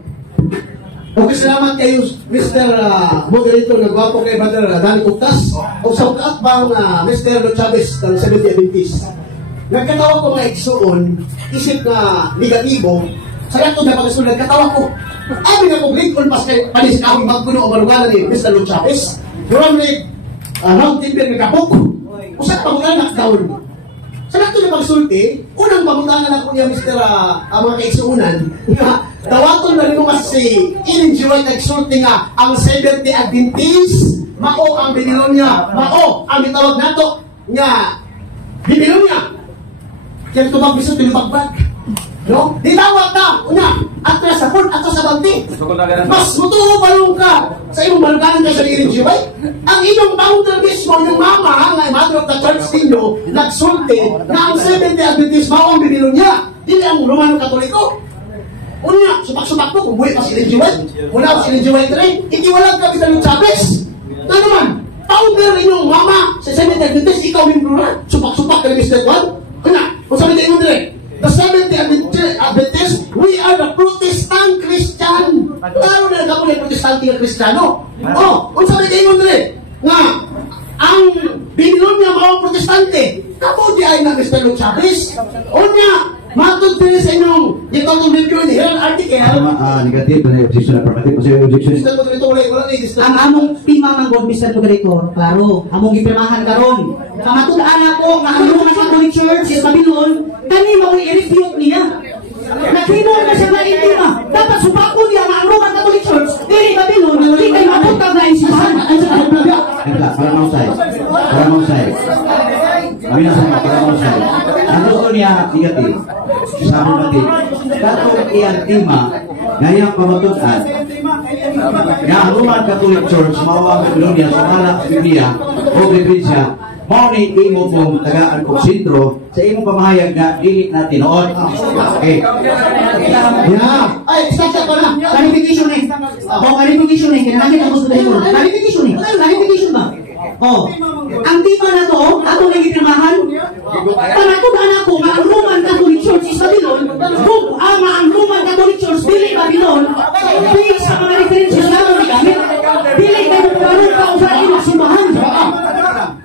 Okay, salamat kayo, Mr. Moderator, nagwapo kay Brother Danny Cuptas. O sa ukat bang Mr. Chavez ng 70 Adventist. Nagkatawa ko mga igsoon, isip na negatibo, sa yato na pag-isun, nagkatawa ko. Abi na kong Lincoln pas kay panis ka akong magkuno o malugalan ni Mr. Chavez. Durang ni round table ni Kapok. Usap pangulan knockdown. Sa nato na pagsulti, unang pamutangan ako niya Mr. Mga kaigsuunan, nga dawaton na rin mo kasi Ellen G. White nagsulti nga ang 70 Adventist, mao ang Babylonia, mao ang itawag nato nga Babylonia. Kaya ito mag-bisot, pinubagbag. No? Ditawag na, una, atras sa court, atras sa banti. Mas mutuo palong ka sa iyong maluganan ka sa Ellen G. White. Ang inyong founder mismo, yung mama, nga mother of the church ninyo, nagsulti na ang 70 Adventist mao ang Babylonia, hindi ang Romano Katoliko. Una, sumak-sumak po, kung buhay pa si Ellen G. White. Wala si Ellen G. White rin, hindi walang Kapitan Chavez. Na naman, founder ninyong mama sa 70 Adventist, ikaw yung bruna, supak-supak ka ni Mr. Juan. Una, kung sabi kayo dire, the Seventh-day Adventist, we are the Protestant Christian. Klaro na nagkapo ng Protestante ng Kristiyano. Kung sabi kayo dire, nga, ang Babylonia mga Protestante, kapo di ay na Mr. Luke Chavez. O niya, matod din sa inyong itong review ni Herald article. Negative na objection na affirmative. Kasi yung objection is... Ang among pima ng God, Mr. Moderator, klaro, among gipirmahan karon. Kamatulaan ako nga ang Roman Catholic Church sa Babylon, kani mo i-refute niya. Naghinon na siya na intima. Dapat supako niya nga ang Roman Catholic Church, dili Babylon, hindi kayo mapunta na isisan. Para mausay. Kami na sama, para mausay. Ang gusto niya, negative. Sabi natin, katong iantima, ngayang pamatutan, nga ang Roman Catholic Church, mawang Babylonia, sumala sa Biblia, o Biblia, mao ni imo pong tagaan kong sentro sa imong pamahayag na dili na tinuod. Okay. Ay, sakta pa na. Clarification eh. Clarification eh. Kinanakit ang gusto dahil. Clarification eh. Clarification ba? Ang tema na to, ato nagipirmahan, panatudan ako nga ang Roman Catholic Church is Babylon, kung ang Roman Catholic Church dili Babylon, dili sa mga referensya na nato ni gamit, dili kayo parang ka sa inyong simbahan.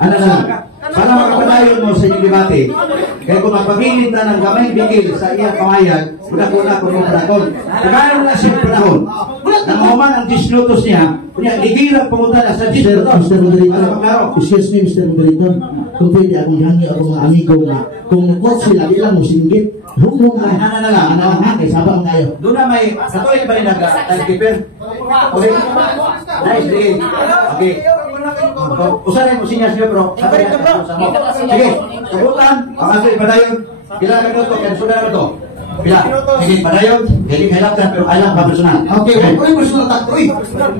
Ano na? Para makapadayon mo sa inyong debate, kaya kung magpabilin na ng gamay bigil sa iyang pamayag, una-una kung mga panahon. Kagano na siya panahon. Na mahuman ang 10 minutos niya, kunya, ligirang pumunta na sa 10 minutos. Mr. Moderator, excuse me, Mr. Moderator, kung pwede akong hangi ako mga amigo na kung nagkot sila, ilang mo singgit, humong na. Ano nga, kay sabang kayo. Doon na may, katuloy ba rin nag-keeper? Okay? Nice, sige. Okay. Usahin mo sinyas niyo, bro. Sige, kabutan. Pangasoy, padayon. Kailangan minuto, kaya sudah na ito. Bila, sige, padayon. Hindi kailangan, pero kailangan pa personal. Okay, uy, personal tato. Uy,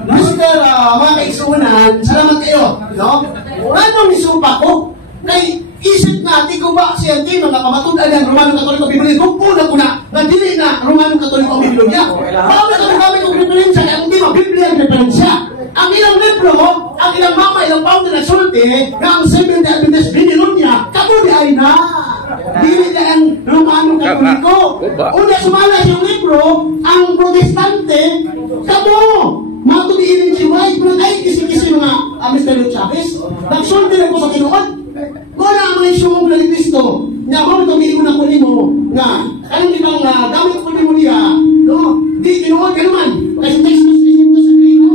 Mr. Mga kaisunan, salamat kayo. No? Anong isupa ko? Kay isip natin ko ba si Antino na pamatudan ng Romano Katoliko Biblia? Kung puna ko na, dili na Romano Katoliko Biblia. Bakit kami kong referensya? Kaya hindi mo Biblia ang referensya. Ang ilang libro, ang ilang mama, ilang founder na sulti, na ang Seventh-day Adventist Babylonia, kabuli ay na. Dili na ang Romano Katoliko. Una sumala yung libro, ang Protestante, kamo. Matudiin si White, pero ay kisi-kisi mga Mr. Luke Chavez. Nagsulti na po sa Kinuod. Wala ang mga isyong na ni Cristo. Nga mo itong iiwan na kunin mo na anong ibang gamit ko mo niya, no? Di Kinuod ka naman. Kasi text mo sa Grino.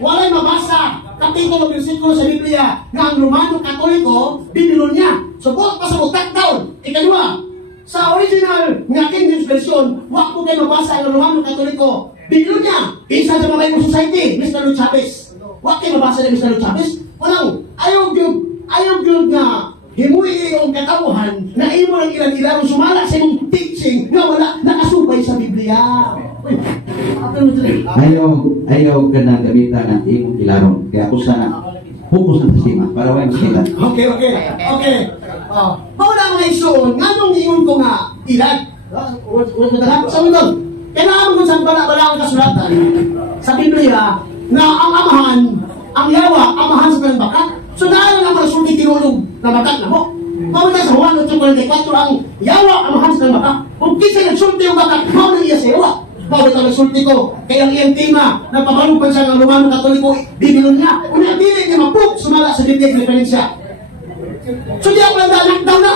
Wala'y mabasa kapitulo versikulo sa Biblia nga ang Romano Katoliko Babylonia. So buot pa sa utak down. Ikalawa, sa original nga King James Version, wak po kayo mabasa ang Romano Katoliko Babylonia. Isa sa mga Bible Society, Mr. Luke Chavez. Wak kayo mabasa ni Mr. Luke Chavez. Walang, ayaw gyud nga himuhi yung katawhan na imo lang ilang sumala sa imong teaching nga wala nakasubay sa Biblia. Ayaw ka na gamitan ng imong ilaron. Kaya ako sana focus ang sistema para wala makita. Okay. Paula mga isuon, nga nung iyon ko nga ilan? Sa mundo, kailangan mo sa bala ang kasulatan sa Biblia na ang amahan, ang yawa, amahan sa kanyang bakat. So dahil naman sulti tinulog na bakat na mo. Pamunta sa Juan 8:44 ang yawa, amahan sa kanyang bakat. Kung kisa nagsulti yung bakat, mo na iya sa yawa. Bawat ang nagsulti ko, kaya ang iyang tema na papalupan siya ng Romano Katoliko, Babylonia. Kung nagdili niya mapuk, sumala sa Biblia ng referensya. So di ako lang lockdown na.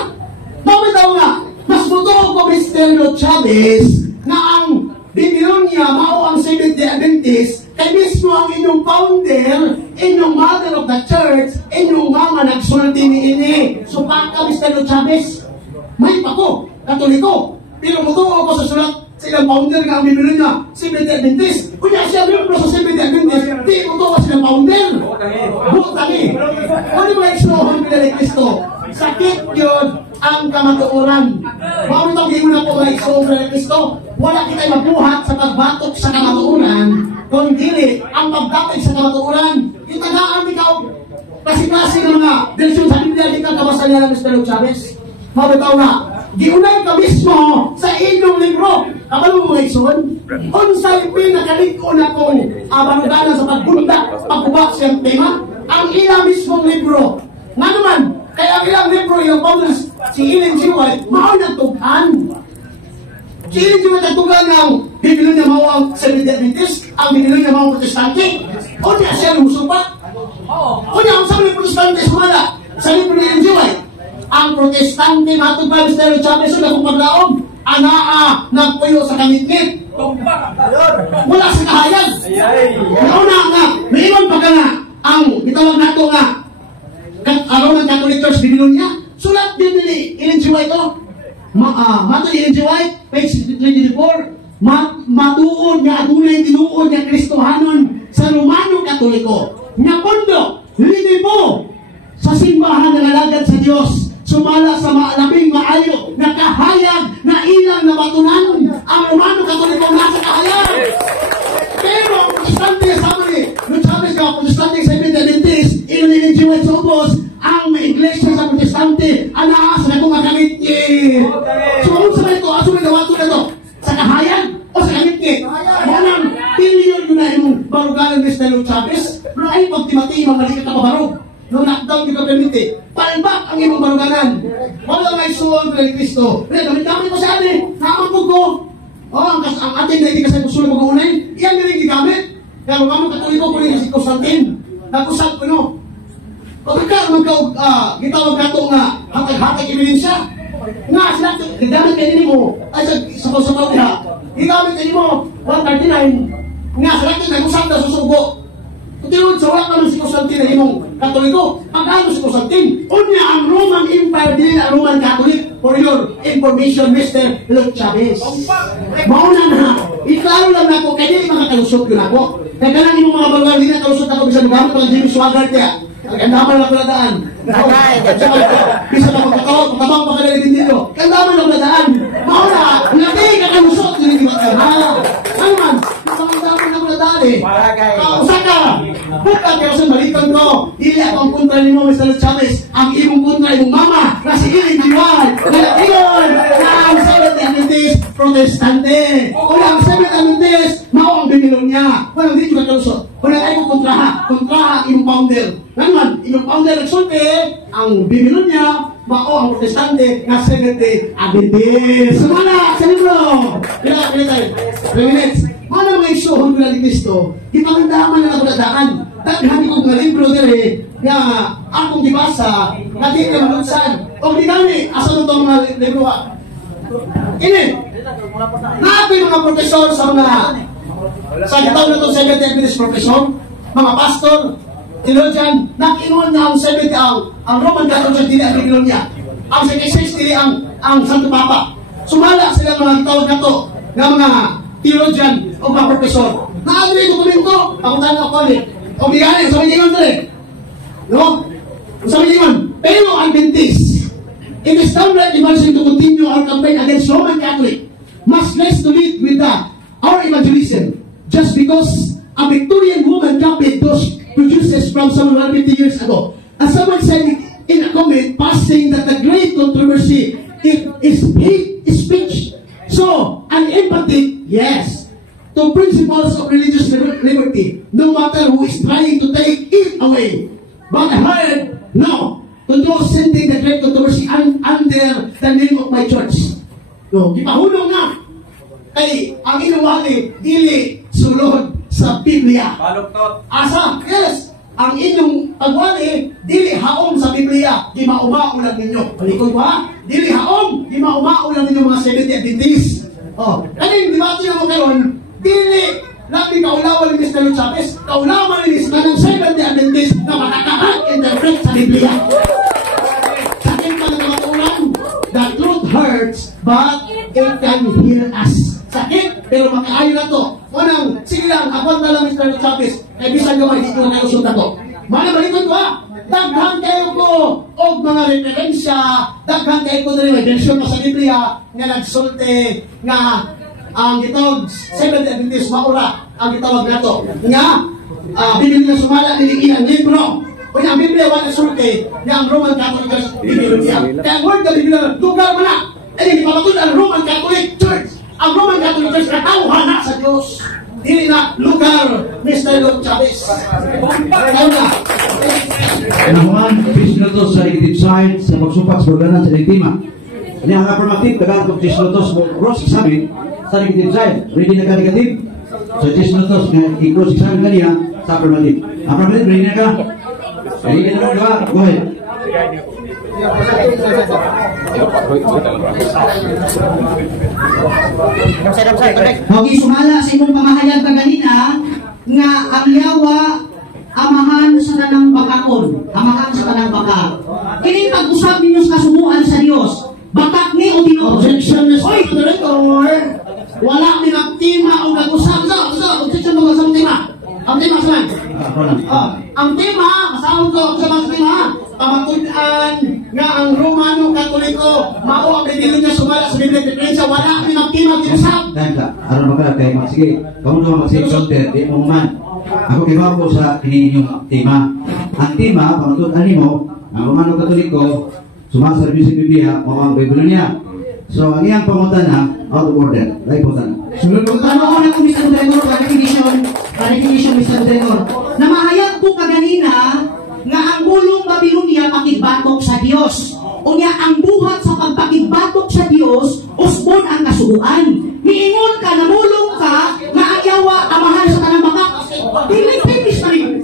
Bawat nga, mas buto ko Mr. Luke Chavez na ang Babylonia, mao ang Seventh-day Adventist, kay mismo ang inyong founder, inyong mother of the church, inyong mama nagsulti ni ini. So baka Mr. Luke Chavez, may pa ko, Katoliko. Pero mutuo ako sa sulat sa ilang founder nga ang Babylonia, Seventh-day Adventist. Kunya siya miyembro sa Seventh-day Adventist, di mutuo silang founder. Butangi. Ano ba ekslohan nila ni Cristo? Sakit yun ang kamatuoran. Bawat ang giuna po nga ekslohan ni Cristo, wala kita'y mabuhat sa pagbatok sa kamatuoran, kundi ang pagdating sa kamatuoran. Yung tagaan ikaw, klase-klase ng mga direksyon sa Biblia, di ka kabasa niya ng Mr. Luke Chavez. Mabitaw na, giunay ka mismo sa inyong libro. Kapag mo mga ison, unsay pinakaliko na kong abangdanan sa pagbunda, pagkubak siyang tema, ang ina mismong libro. Nga naman, Kaya ang ilang libro, yung Paulus, si Ellen G. White, mao nagtughan. Si Ellen G. White nagtughan ng Bibilo niya mao ang Seventh-day Adventist, ang Bibilo niya mao ang Protestante. O niya siya lumusong pa. O niya, ang sabi ng Protestante, sumala. Sa libro ni Ellen G. White, ang Protestante, matog pa, Mr. Chavez, na kung paglaom, anaa, nagpuyo sa kamit-ngit. Wala sa kahayan. Nauna nga, may iwan pa ka nga, ang itawag nato nga, araw ng Catholic Church, Bibilo niya, sulat din ni Ellen G. White, mato ni Ellen G. White, page 24, matuon nga, adunay tinuon nga Kristohanon sa Romano Katoliko. Nga pondo, lini mo sa simbahan ng alagad sa Diyos, sumala sa labing maayo na kahayag na ilang nabatunan ang Romano Katoliko nasa kahayag. Pero ang Protestante, sabi ni Chavez ka, Protestante Seventh-day Adventist, Ellen G. White sa ubos, ang iglesia sa Protestante, anaas na kung makamit niya. So, kung sa ito, aso may gawato na ito, sa kahayag o sa kamit niya. Manang, piliyon yun na yung barugalan ni Ellen Chavez, na ay pagtimati, mamalikat na mabarog. Nung knockdown yung kapamiti, palbak ang imong baruganan. Wala nga isuon ko ni Kristo. Pero gamit-gamit ko sa atin, naamagpog ko. Ang atin na hindi kasi gusto na mag-uunay, iyan nila yung gigamit. Kaya kung kamo Katoliko ko rin si Constantine, nagusap ko no. Kung ikaw, gitawag ka ito nga, hatag-hatag ebidensya. Nga, sila, gigamit kayo nini mo, ay sa konsumaw niya, gigamit kayo mo, 139, nga, sila ito, nagusap na susugo. Kutiyon, sa wala naman si Constantine na imong Katoliko, ang ano si Constantine? Unya, ang Roman Empire, din na Roman Catholic, for your information, Mr. Luke Chavez. Mauna na, iklaro lang na ako, kaya di makakalusot yun ako. Kaya kanang imong mga baluan, di na kalusot ako, bisa nagamit pala Jimmy Swaggart niya. Kandaman na kuladaan. Bisa na magkakawag, magkabang pagkalagay din dito. Kandaman na kuladaan. Mauna, nabi kakalusot, hindi makakalusot. Ano man, kandaman na kuladaan eh. Usaka, bukan kayo sa balikan ko. Dili ako ang kontra ni mo, Mr. Chavez. Ang imong kontra, imong mama, na si Ellen G. White. Kaya iyon, na ang Seventh-day Adventist Protestante. Kaya ang Seventh-day Adventist, mao ang binilong niya. Walang dito ka kalusot. Kaya tayo ko kontraha imong founder. Naman, imong founder nagsulti, ang binilong niya, mao ang Protestante, na Seventh-day Adventist. Sumala, sa libro. Kaya tayo, 3 minutes. Mana mga isuhon ko na ni Kristo, ipagandaman na nakuladaan. Daghan ko nga libro dire, nga akong gibasa, nga di ka malunsan. O di gani, asa mo itong mga libro ha? Ini, natin mga profesor sa mga, sa gitaw na itong Seventh-day Adventist profesor, mga pastor, theologian, nakinuan na ang Seventh-day, ang Roman Catholic dili ang Bibilo niya. Ang 66 dili ang Santo Papa. Sumala sila mga gitawag na to, nga mga theologian o mga profesor. Naagri dokumento, ako tayo ako ulit. O bigay, sabi niyo ulit. No? Sabi niyo, pero Adventist, it is downright embarrassing to continue our campaign against Roman Catholic, much less to lead with our evangelism, just because a Victorian woman copied those produces from some 150 years ago. As someone said in a comment, passing that the great controversy is hate speech. So, an empathy, yes, to principles of religious liberty, no matter who is trying to take it away. But I heard, no, to those sending the great controversy under the name of my church. No, ipahulong nga. Kay, ang inuwali, dili sulod sa Biblia. Baluktot. Asa, yes, ang inyong pagwali, dili haom sa Biblia, di maumao lang ninyo. Palikod ko ha? Dili haom, di maumao lang ninyo mga Seventh-day Adventist. Oh, kaning debate naman karon, dili labi kaulawan ni Mr. Chavez, kaulawan ni ng Seventh-day Adventist na makaka-interpret sa Biblia. Sakit pa ng mga ulan, the truth hurts, but it can heal us. Sakit, pero makaayo na to. Unang, sige lang, ako na lang Mr. Chavez, kaya bisan ko hindi ko na kalusot ako. Mana balikod ko ha? Daghan kayo ko o mga referensya, daghan kayo ko na rin, version pa sa Biblia, nga nagsulti, nga ang gitawag, Seventh-day Adventist, maura, ang gitawag na to. Nga, Biblia na sumala, nilikihan, libro. Kung ang Biblia, wala nagsulti, nga ang Roman Catholic Church, Biblia. Kaya ang word na Biblia, lugar mo na. Eh, hindi pamatun ang Roman Catholic Church. Ang Roman Catholic Church, katauhan na sa Diyos. Dili na lugar, Mr. Luke Chavez. Kaya na. Nahuman, fish lotos sa negative side sa pagsupat sa organan sa diktima. Ini ang affirmative, tagaan fish lotos mo cross examine sa negative side. Ready na ka negative? So fish lotos na i-cross examine ka niya sa affirmative. Affirmative, ready na ka? Ready na ka? Go ahead. Okay, sumala sa imong pamahayag ka ganina nga ang yawa amahan sa tanang bakakon, amahan sa tanang bakak. Kini pag-usab ninyo sa kasubuan sa Dios. Bakak ni o Ginoo? Objection, Mr. Moderator. Wala dinaktima o nag-usap. Objection mo sa tema. Ang tema saan? Ang tema, kasahod ko sa mga tema, pamatunan nga ang Romano Katoliko, mao ang bibili niya sumala sa Biblia Diferensya, wala dinaktima ginusap. Dahil ka, aron ba ka kay sige, kamu naman mag-sige counter, di mo man. Ako kibaw ko sa kininyong tema. Ang tema, pamatunan mo, ang Romano Katoliko, sumaserbi sa Biblia, mao ang Biblia niya. So, ang iyang pamutan na, out of order. Dahil po tanan. Sunod ko tanong ko na kung Mr. Moderator, clarification Mr. Moderator. Namahayag ko kaganina nga ang bulong Babilonia pakigbatok sa Dios. Unya ang buhat sa pagpakigbatok sa Dios, usbon ang kasuguan. Miingon ka, namulong ka, nga ang yawa, amahan sa tanang bakak. Dili finish na rin.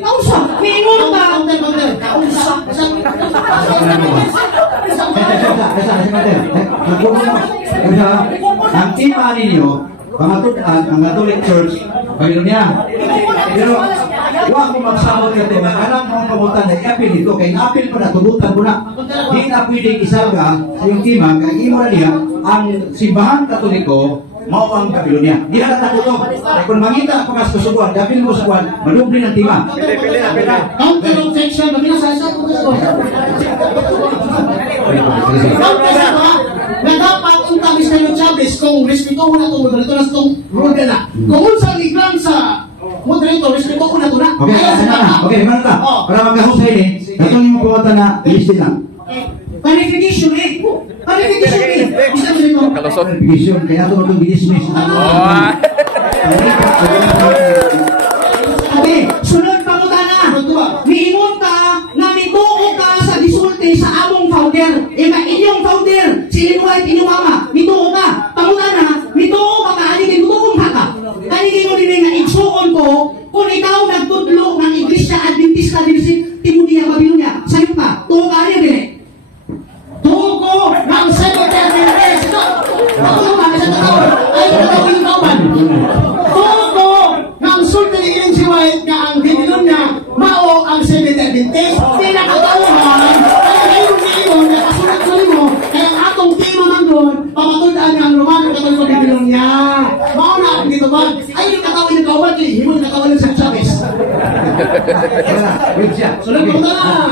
Kausa, miingon ka. Kausa. Ang tema ninyo, pamatutan ang Catholic Church, Babilonia. Pero, huwag mo magsabot ka tema. Alam mo ang pamutan na i-appeal ito. Kaya na-appeal ko na, tubutan ko na. Hindi na pwedeng isarga sa yung tema. Kaya imo na niya, ang simbahan Katoliko, mao ang Babilonia. Di na natutog. Kung mangita ako mas kasubuan, dapil mo sa kuwan, madubli ng tema. Counter objection, babila sa isa ko sa na dapat unta Mr. Chavez kung respeto mo na itong moderator na itong rule na. Kung unsa ni Grant sa moderator, respeto ko na ito na. Okay, mana ka? Para magkahusay ni, natong yung pawatan na listin lang. Clarification eh. Clarification eh. Mr. Moderator. Clarification, kaya ito itong dismiss. Okay, sunod pa mo na. Miingon ka na mituo ka sa disulti sa among founder. Inyong founder, si Ellen White, inyong mama, mituo ka. Pangutan na, mituo ka ka, aligin, mituong ka ka. Aligin mo din na igsuon ko, kung ikaw nagtudlo ng Iglesia Adventista Timudia Babilonia, sa'yo ka, tuo ka, aligin din eh. Tuo ko ng Secretary of State. Tuo ka ng Secretary. Ay, ito yung kauban. Tuo ko ng sultan ni Ellen White na ang Babilonia, mao ang Secretary of State. Pinakatauhan, kaya ngayon ngayon, nakasunod-sunod mo, kaya ang atong tema man doon, pamatunan niya ang Romano Katoliko Babilonia. Mao na ang dito ba? Ay, yung katawin ng kauban, yung katawin ng St. Chavez. Sunod ko na.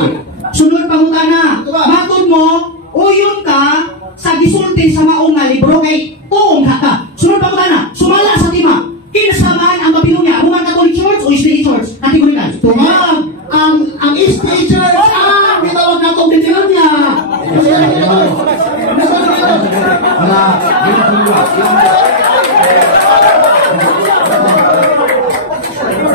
Sunod pangutana. Matod mo, uyon ka sa gisulti sa maong nga libro kay tuong ka. Sunod pangutana. Sumala sa tima. Kinasamaan ang Babilonia, Roman Catholic Church o Eastern Church? Kategorikan. Tumag ang Eastern Church. Bitawag na itong Babilonia.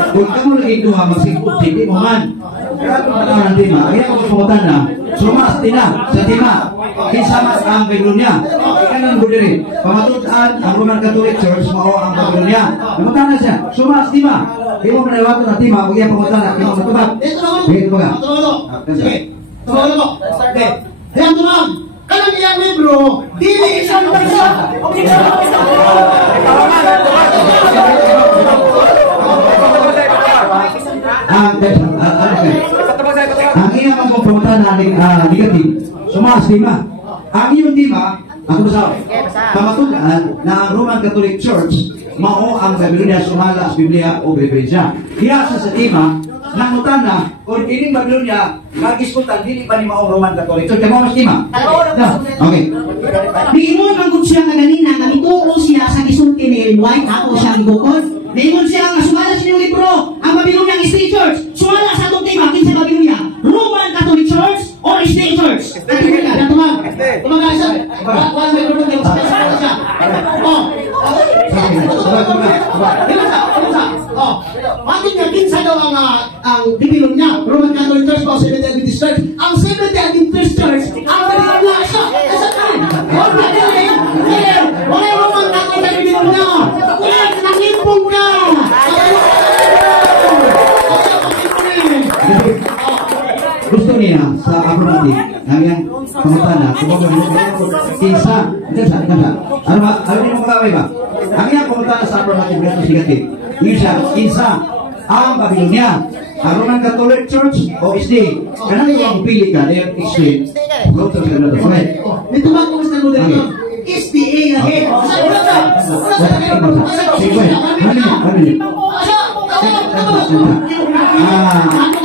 Kung kamu lagi dua magsipot, hindi mo man. Ang tema, ay ako sumutan na, sumas tina sa tema, kisama ang Babilonia. Kanan ko diri, pamatutan ang Roman Catholic Church, mao ang Babilonia. Namutan na siya, sumas tima. Di mo manaiwato na tima, huwag yan pamutan na, tima matubag. Ito ba? Sige, tumawag ako. Diyan tumawag. Kanang iyang libro, dili isang person. Ang iyang mga pamutan na negative, sumas tima. Ang iyong tima, ang basaw, pamatukan na ang Roman Catholic Church, mao ang Babilonia sumala sa Biblia o Diferensya. Hiyasa sa tima, nangutan na, kung ining Babilonia, mag-iskutan, hindi pa ni mao Roman Catholic Church. Kaya mo mas tima? Okay. Miingon man kung siya kaganina nga mituo siya sa gisulti ni Ellen White, ako siya ang bukod. Miingon siya nga sumala sa inyong libro, ang Babilonia ang Eastern Church. Sumala sa itong tema, kinsa Babilonia? Roman Catholic Church o Eastern Church? Diyan tumawag. Tumawag isa. Wala may libro ng siya. Bakit nga kinsa daw ang ang Babylon niya, Roman Catholic Church o Seventh Day Adventist Church. Ang Seventh Day Adventist Church, ang Babylon niya, isa kan. Wala yung Roman Catholic na Babylon niya. Wala, nangipong ka. Gusto niya sa affirmative, ngayon, pangutana, kinsa, ano yung makaway ba? Ang iyang pangutana sa affirmative na sigative, yun siya, kinsa, ang Babylonia, ang Roman Catholic Church o SDA. Kanang yung pili ka, they're explain. Go to the other. Okay. Dito ba kung gusto mo dito? SDA lagi.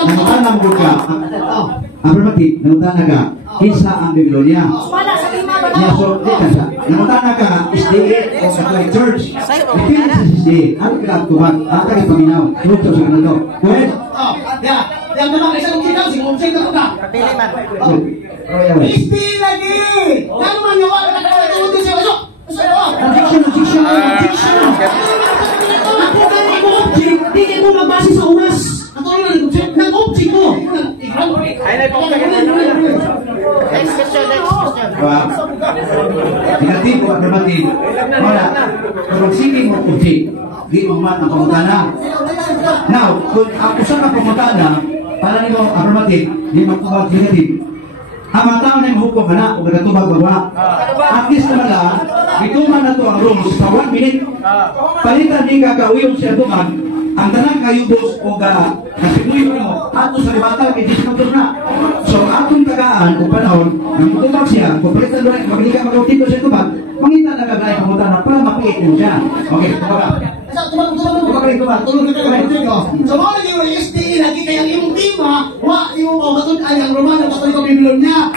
Nangutanang buka. Affirmative, nangutanang ka. Kinsa ang Babylonia. Nangutanang ka, SDA o Catholic Church. Dipili sa SDA. Ano pinagtubag? Ang kagipaminaw. Go to the other. Go ahead. Yang memang isang kita sih ngomong kita udah. Isti lagi. Yang maniwala ka sa tuwid sa besok. Objection. Hindi ko magbase sa oras. Ako lang nag-object ko. Ay, next question. Negatibo, affirmative. Wala. Kung sige mo object, di mo man ang pangutana. Now, kung ang usa ka pangutana, para nimo affirmative, di magtubag negative. Ang mga tao na yung hukom na, kung nagatubag ba? At least naman lang, ituman na to ang rules sa 1 minute. Palitan di kakauyon siya tuman, ang tanang kayubos o kasibuyo mo, ato sa libata, may discounter na. So, atong tagaan o panahon, nang tutubag siya, kung palitan doon, mabili ka mag-autito siya tubag, mangita na kagaya pangutana para mapiit mo siya. Okay, tumaga. So mga naging yung SDA lagi kaya yung tema, yung matun ay ang Roman ang Katoliko Babylon niya.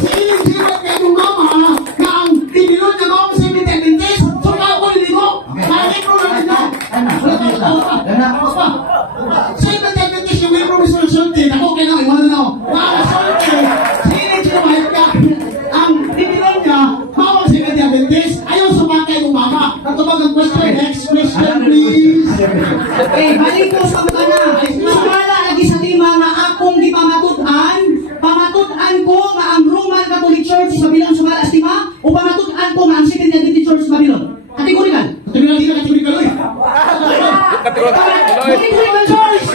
Sinig-sinig kayo yung mama na ang Babylon niya mga Seventh Day Adventist. So ako niligo. Nakik ko na nila. Seventh Day Adventist yung may promisor sulti. Ako kayo na, iwan na. Mga sulti. Sinig-sinig ka. Ang Babylon niya, mga Seventh Day Adventist. Ayaw sumakay yung mama. Natubag ang question. Next question, please. Okay, balik ko sa mga na. Sumala lagi sa lima nga akong di pamatudan ko nga ang Roman Catholic Church sa Babylon sumala sa lima o pamatudan ko nga ang Seventh Day Adventist Church sa Babylon. Kategorikal. Kategorikal, oy. Kategorikal Church.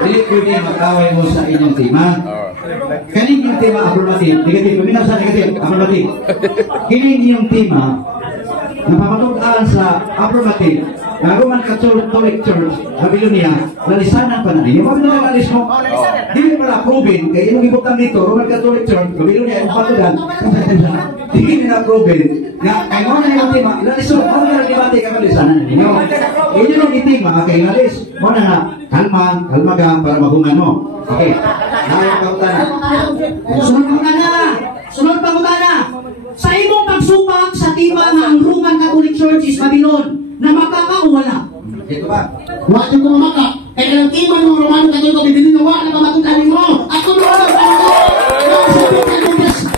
Dili ko niya makaway mo sa inyong tema. Kaning yung tema affirmative, negative, kuminaw sa negative, affirmative. Kining yung tema na pamatudan sa affirmative na Roman Catholic Church, Babylonia, nalisanan pa na ninyo. Bakit nalagalis mo? Dili mo na proven, kaya yung ibutang dito, Roman Catholic Church, Babylonia, yung patudan, hindi na proven na kaya mo na yung tema, ilalis mo, ano na debate ka malisanan ninyo? Inyo yung itima, kaya ilalis, mo na kalma ka para mabungan mo. Okay, Sunod pangutana. Sa imong pagsupang sa tema nga ang Roman Catholic Church is Babylon, na makakawala. Ito ba? Wala ko mamaka. Kaya ang iman ng Romano Catholic o Bibili na wala na pamatudan mo. Ako na wala ko.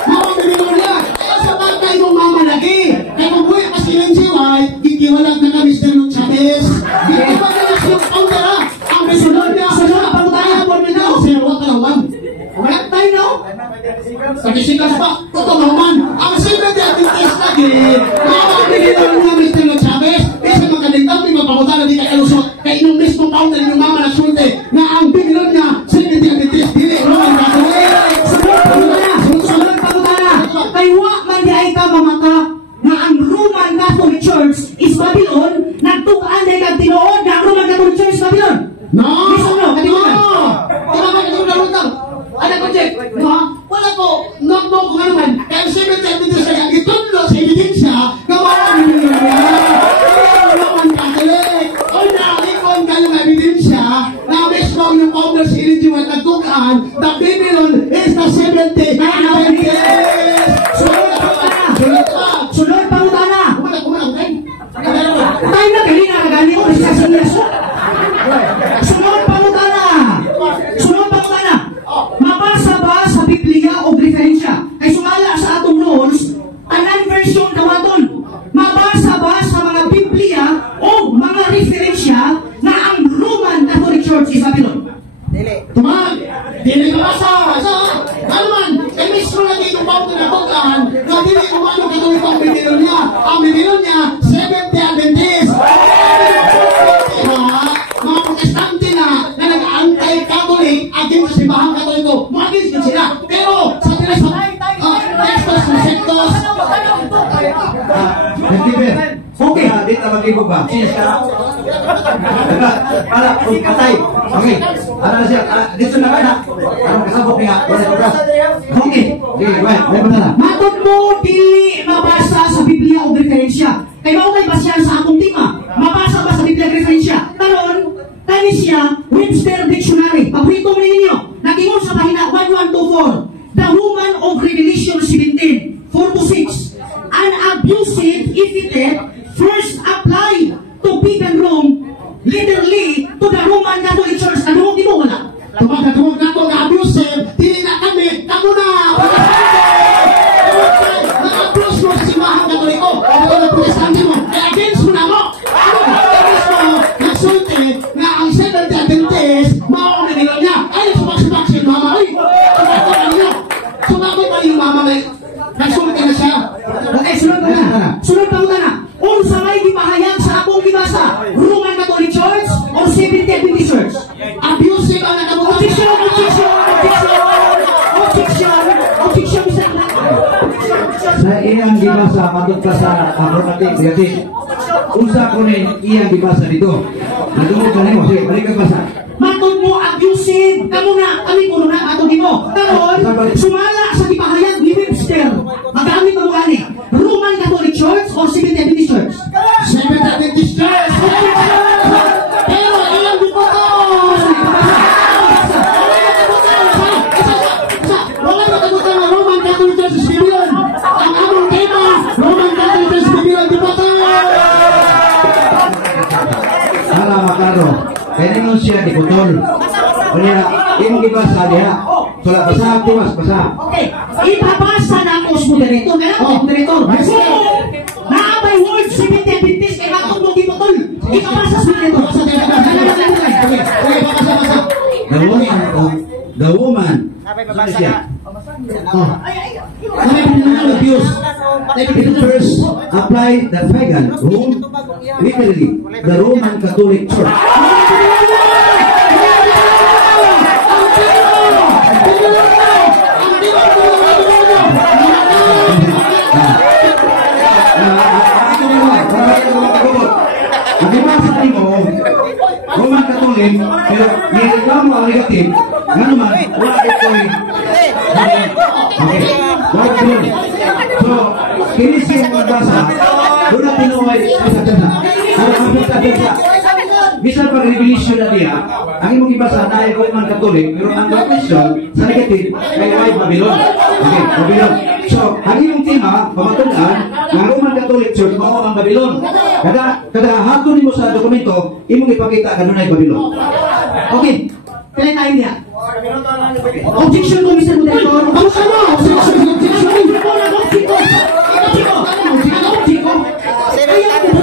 Mawag na nito niya. Kaya sa bagay mong mama lagi. Kaya kung buhay pa si NCY, ikiwalag na kami sa Lord Chavez. Ikiwalag na siya ang pera. Ang sunod niya. Sunod ang pangutayan mo nila. Sir, wala ka naman. Wala tayo no? Sagisikas pa. Ito naman. Ang Seventh Day Adventist lagi. Mawag na nito niya Mr. Lord Chavez. Isa magkalintang may magpamutan na di ka kalusot. Kaya inong mismo taon na yung mama na sulte na ang Babylon niya Seventh Day Adventist. Dili, Roman Catholic. Sunod pangutana. Kay wa man di ay ka mamaka na ang Roman Catholic Church is Babylon, nagtukaan na ikang tinuod na ang Roman Catholic Church is Babylon. No! Listen no, katingan. Tama ba ito na lutang? Ano ko, Jack? Wala ko. Knock ko nga naman. Kaya Seventh Day Adventist na itunlo sa ebidensya na wala ang Babylon niya. Roman Catholic. O nakikon kayo ng ebidensya na mismo yung founder si Elijah at nagtukaan na Babylon is the Seventh Day Adventist. Sunod pangutana. Kumalang. Tayo na gali na nagani ko sa sinyas. Sunod pangutana. Mabasa ba sa Biblia o referensya? Kay sumala sa atong rules, tanan version kawaton. Mabasa Okay, dito mag-ibog ba? Sinis ka? Para, patay. Okay, ano na siya? Dito na ba na? Anong kasabok niya? Okay, may bata na. Matod mo, dili mabasa sa Biblia o referensya. Kaya maumay ba siya sa akong tima? Mabasa ba sa Biblia o referensya? Karon, kani siya, Webster Dictionary. Paborito mo ninyo. Nagingon sa pahina 1124. The woman of Revelation 17, 4-6. An abusive epithet first applied to pagan Rome, literally to the Roman Catholic Church. Ano di mo wala? Tumagkatuwag na ito na abusive, dili na kami, kamu na! Na-abuse mo sa simbahan katoliko, ito na protestante mo, kaya against mo na mo! Against mo, nagsulti na ang Seventh-day Adventist, maong nililo niya, ay, sumaksibaksin, mama, ay! Sumakoy pa yung mama, nagsulti na siya. Okay, sunod pa na. Sunod pa na. Unsa may gipahayag sa akong gibasa, Roman Catholic Church o Seventh-day Adventist Church? Abusive ang nakabutan. Objection, Sa iyang gibasa, patut ka sa affirmative. Kasi, unsa ko rin iyang gibasa dito. Natungod ka rin mo. Sige, balik ka basa. matod mo abusive, kamo na, kami puno na, atong mo. Karon, sumala sa gipahayag ni Webster, magamit mo ani, Roman Catholic Church o Seventh-day Adventist Church? Seventh-day Adventist Church! Pero ilang bukoton! Wala makabutan ang Roman Catholic Church sa Biblia. Ang among tema, Roman Catholic Church sa Biblia, bukoton! Hala, makaro. Kaya naman siya di putol. Kaya, imong gibasa diha. Sula, basa, tumas, basa. Okay, ipabasa na ako sa moderator. Kaya ako, moderator. So, naabay word Seventh-day Adventist, kaya ako mo di putol. Ipabasa sa moderator. The woman. Ano siya? Abuse. It first apply the pagan Rome, literally, the Roman Catholic Church. Roman Catholic, pero nireklamo ang negative, nga naman, wala ito'y so, kinis yung magbasa, doon na tinuway sa bisan pag revelation na niya, ang imong ibasa na ay Roman Catholic, pero ang question sa negative ay Babylon. Okay, Babylon. So, ang imong tema, pamatulaan, ng Roman Catholic Church, mao ang Babylon. Kada hatun mo sa dokumento, imong ipakita ka doon ay Babylon. Okay, kailan tayo niya? Objection ko, Mr. Moderator. Ang sama!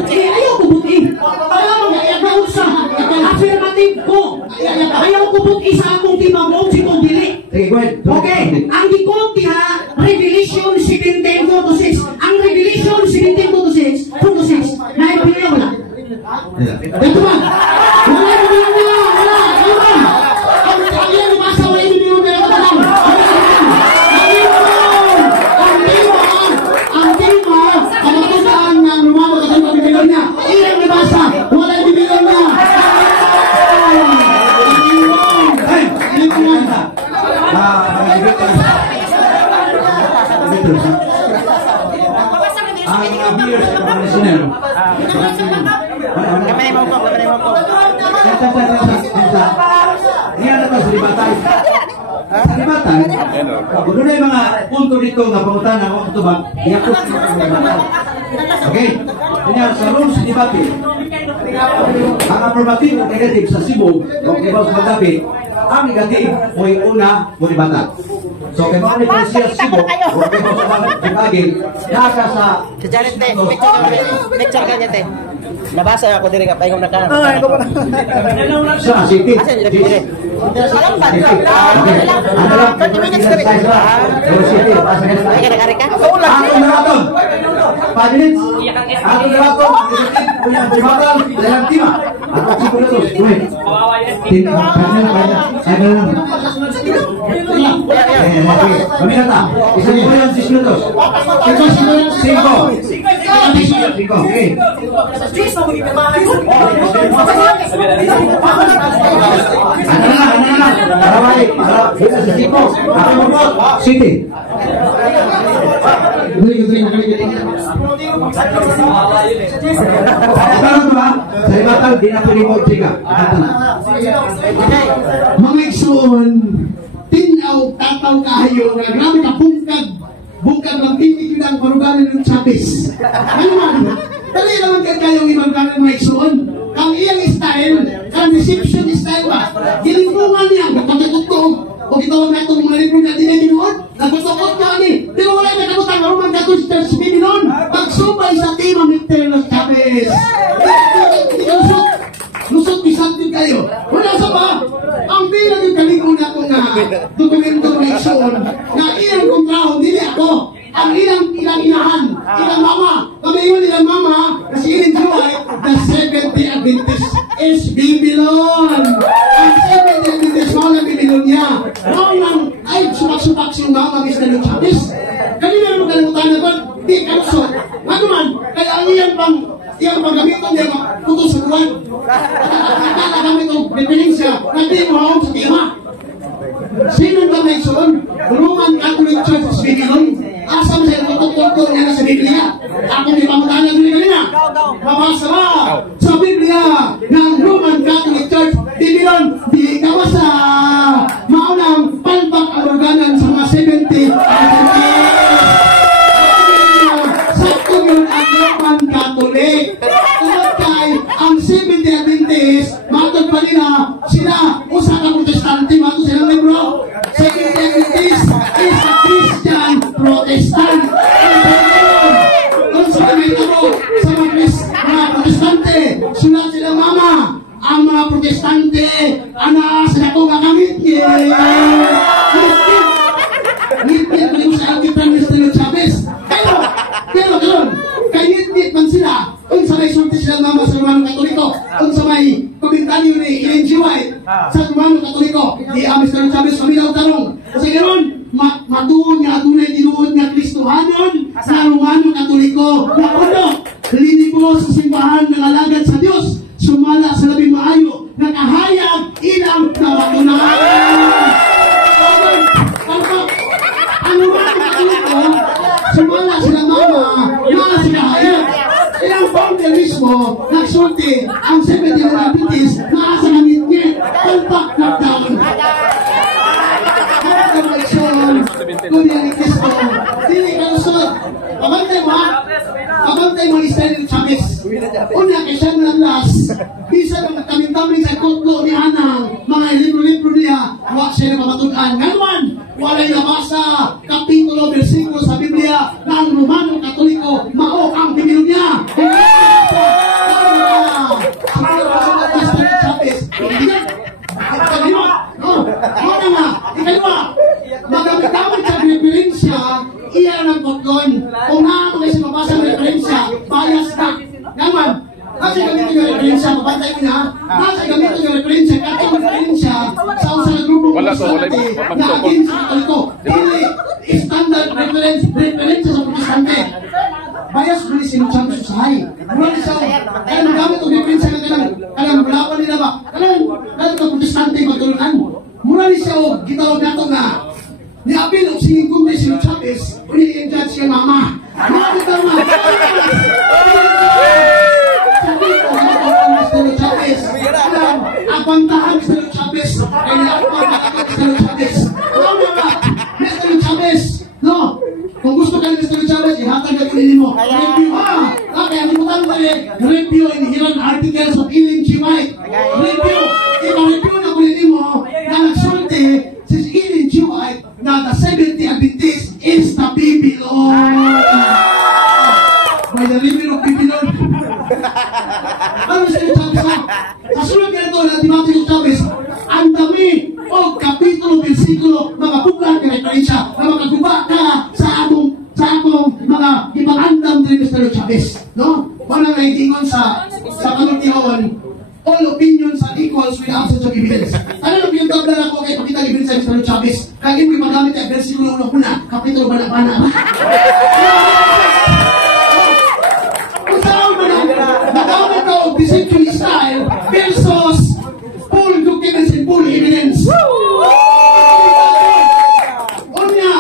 Ayaw ko buti. Affirmative ko. Ayaw ko buti sa akong timang objection dili. Okay, ang gikonti ha, Revelation 17:4-6. Ang Revelation 17:4-6, naipili wala. Ito ba? Wala na bilang nila! Wala! Ang iyan basa wala yung bilang nila katanang! Ang tema, kamatutaan ng Romano katang pabibilang niya. Iyan nabasa, wala yung bilang niya! Ang appears sa mga listener. Kamay mo po. Yan na to sa libatay. Sa libatay, kung doon ay mga punto dito nga pangutan ako ito ba, iyakot sa libatay. Okay? Kanya sa rules sa debate, ang affirmative o negative sa Cebu, o ibaw sa Magabi, ang negative o yung una o libata. So, kaya mga siya Cebu, o ibaw sa Magabi, naka sa Si Janet, te. Picture ka niya, te. Nabasa ako diri ka paingom na ka. sa city. Asa niya dire? Salam ba? Ano lang? 30 minutes ka rin. City. Ay, kare-kare ka? Ako naraton. 5 minutes. Ako naraton. Bumatal. Dalang tima. Ako siguro to. Wait. Ay, Kami na ta. Isa po yan, 6 minutos. Ito, 5. Okay. City. Saya batal di na pelimot tiga. Mga igsoon, tinaw, tataw kayo, nga grabe ka bungkag ng tinig ang parugalan ng Chavez. Ano man? Dali naman kayong ibang kanan mga igsoon. Ang iyang style, ang reception style ba? Gilimbungan niya, nagpatutok. O gitawag na itong mga libro na dinininuot, nagpatutok na ni. Pero wala na kakutang Roman Catholic Church Bibinoon. Pagsubay sa tema Mr. Chavez. Lusot bisantin kayo. Wala sa ba? Ang bilang yung kalingon na itong dokumento na igsoon na iyang kontrahon, hindi ako. Ang ilang inahan, ilang mama, kami yun ilang mama, kasi ilang July, the Seventh Adventist is Babylon. Ang Seventh Adventist, mga Babylon niya. Noong lang, ay sumak-sumak siyang mama, Mr. Chavez. Kanina naman kalimutan na ba? Di kalusot. Ano man, kaya ang iyang paggamitan niya, putos sa buwan. Nakakagamitan itong referensya, na di mo ako sa tema. Sino ba may suon? Roman Catholic Church is Babylon. Asam sa tutok-tutok niya na sa Biblia. Ako may pamutahan na kanina. Mabasa ba sa Biblia ng Roman Catholic Church Babylon? Di kawasa maunang palpak ang organan sa mga 70. Sakto yun ang Roman Catholic. Tulad kay ang 70 Adventist, matod pa nila sila usa ka protestante, matod silang libro. 70 Adventist is a Christian Protestant. Kung sa kamito mo, sa mga protestante, sila sila mama, ang mga protestante, sila ko gagamit niya. Ngit-ngit pa rin sa ating Prime Minister Chavez. Pero doon, ngit-ngit man sila, kung sa may sulti sila mama sa Romano Katoliko, kung sa may komentaryo ni Ellen G. White sa Romano Katoliko, di Mr. Chavez paminaw tarong. Kasi ganoon, matuon nga tunay tinuod nga Kristohanon sa Romano Katoliko na kuno linibo sa simbahan ng alagad sa Dios, sumala sa labing maayo, nakahayag ilang nabatunan. Ang Romano Katoliko, sumala sila mama na sinahayag. Ilang founder mismo nagsulti ang 70 Adventist na sa ngit-ngit palpak ng taon. Kundi ang Kristo, dili ka lusod. Pabantay mo ha? Pabantay mo Israel Chavez. Una kay siya ng las, bisa ng kaming-kaming sa kotlo ni Anang, mga libro-libro niya, wak siya na pamatugan. Ngayon, walay nabasa, kapitulo, versikulo sa Biblia ng Romano Katoliko, mao ang Biblia niya. Magamit-gamit sa referensya, iya ng kotlon. Kung nga mga isa mabasa ng referensya, bias na. Naman, kasi gamitin yung referensya, mabantay mo na. Kasi gamitin yung referensya, katong referensya sa usang grupo ng protestante na akin sa Katoliko. Hindi standard referensya sa protestante. Bias mo ni sinuchang susahay. Mula ni sa, kaya nagamit ang referensya na kanang bulawan nila ba? Kanang protestante magtulunan. Mula ni siya, gitawag nato na niapil o singing kundi si Chavez o ni-judge siya mama. Mga kita mga sabi ko, Mr. Chavez, ang pantahan Mr. Chavez, kaya ang pantahan Mr. Chavez. Ano mga, Mr. Chavez, no? Kung gusto ka ni Mr. Chavez, ihatag ka kunin mo. Review, kaya limutan mo review in Iran articles of Ellen G. White. Review, review na kunin mo na nagsulti si Ellen G. White na the 70 Adventist is the Babylon. By the river of Babylon. Ano Mr. Chavez ha? Sa sunod ka ito na Timothy Chavez, ang dami o kapitulo, versikulo, mga bukan ka referensya na makaguba ka sa atong mga ibang andam ni Mr. Chavez. No? Walang naitingon sa panuntiyon o all opinions are equal with the absence of evidence. Ano lang yung tabla ako kay pakita evidence sa Mr. Chavez? Kaya mo magamit ang versikulo una, kapitulo bana-bana. Kung saan mo na, magamit ko deception style versus full documents and full evidence. Unya,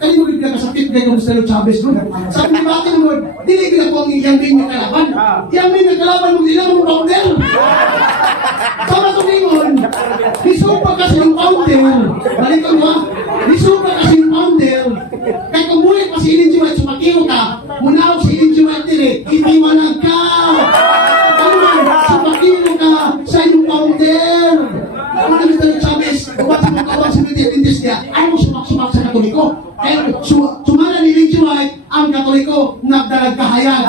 kayo mo rin kasakit kay Mr. Chavez mo. Sabi ni Martin mo, dili ko na po ang yamin ng kalaban. Yamin ng kalaban mo, dili mo founder. Sama tumingon, nisupa kasi yung founder. Balik ko ba? Nisupa kasi yung founder. Kaya kung mulit pa si Ilin Jiwat, sumakiyo ka, munawag si Ilin Jiwat dire, hindi manag ka. Kaman, sumakiyo ka sa yung founder. Ako na Mr. Chavez, ubat sa mga kawag sa Pintis niya, ayaw mo sumak-sumak sa Katoliko. Kaya sumala ni Ilin Jiwat, ang Katoliko nagdalag kahayag.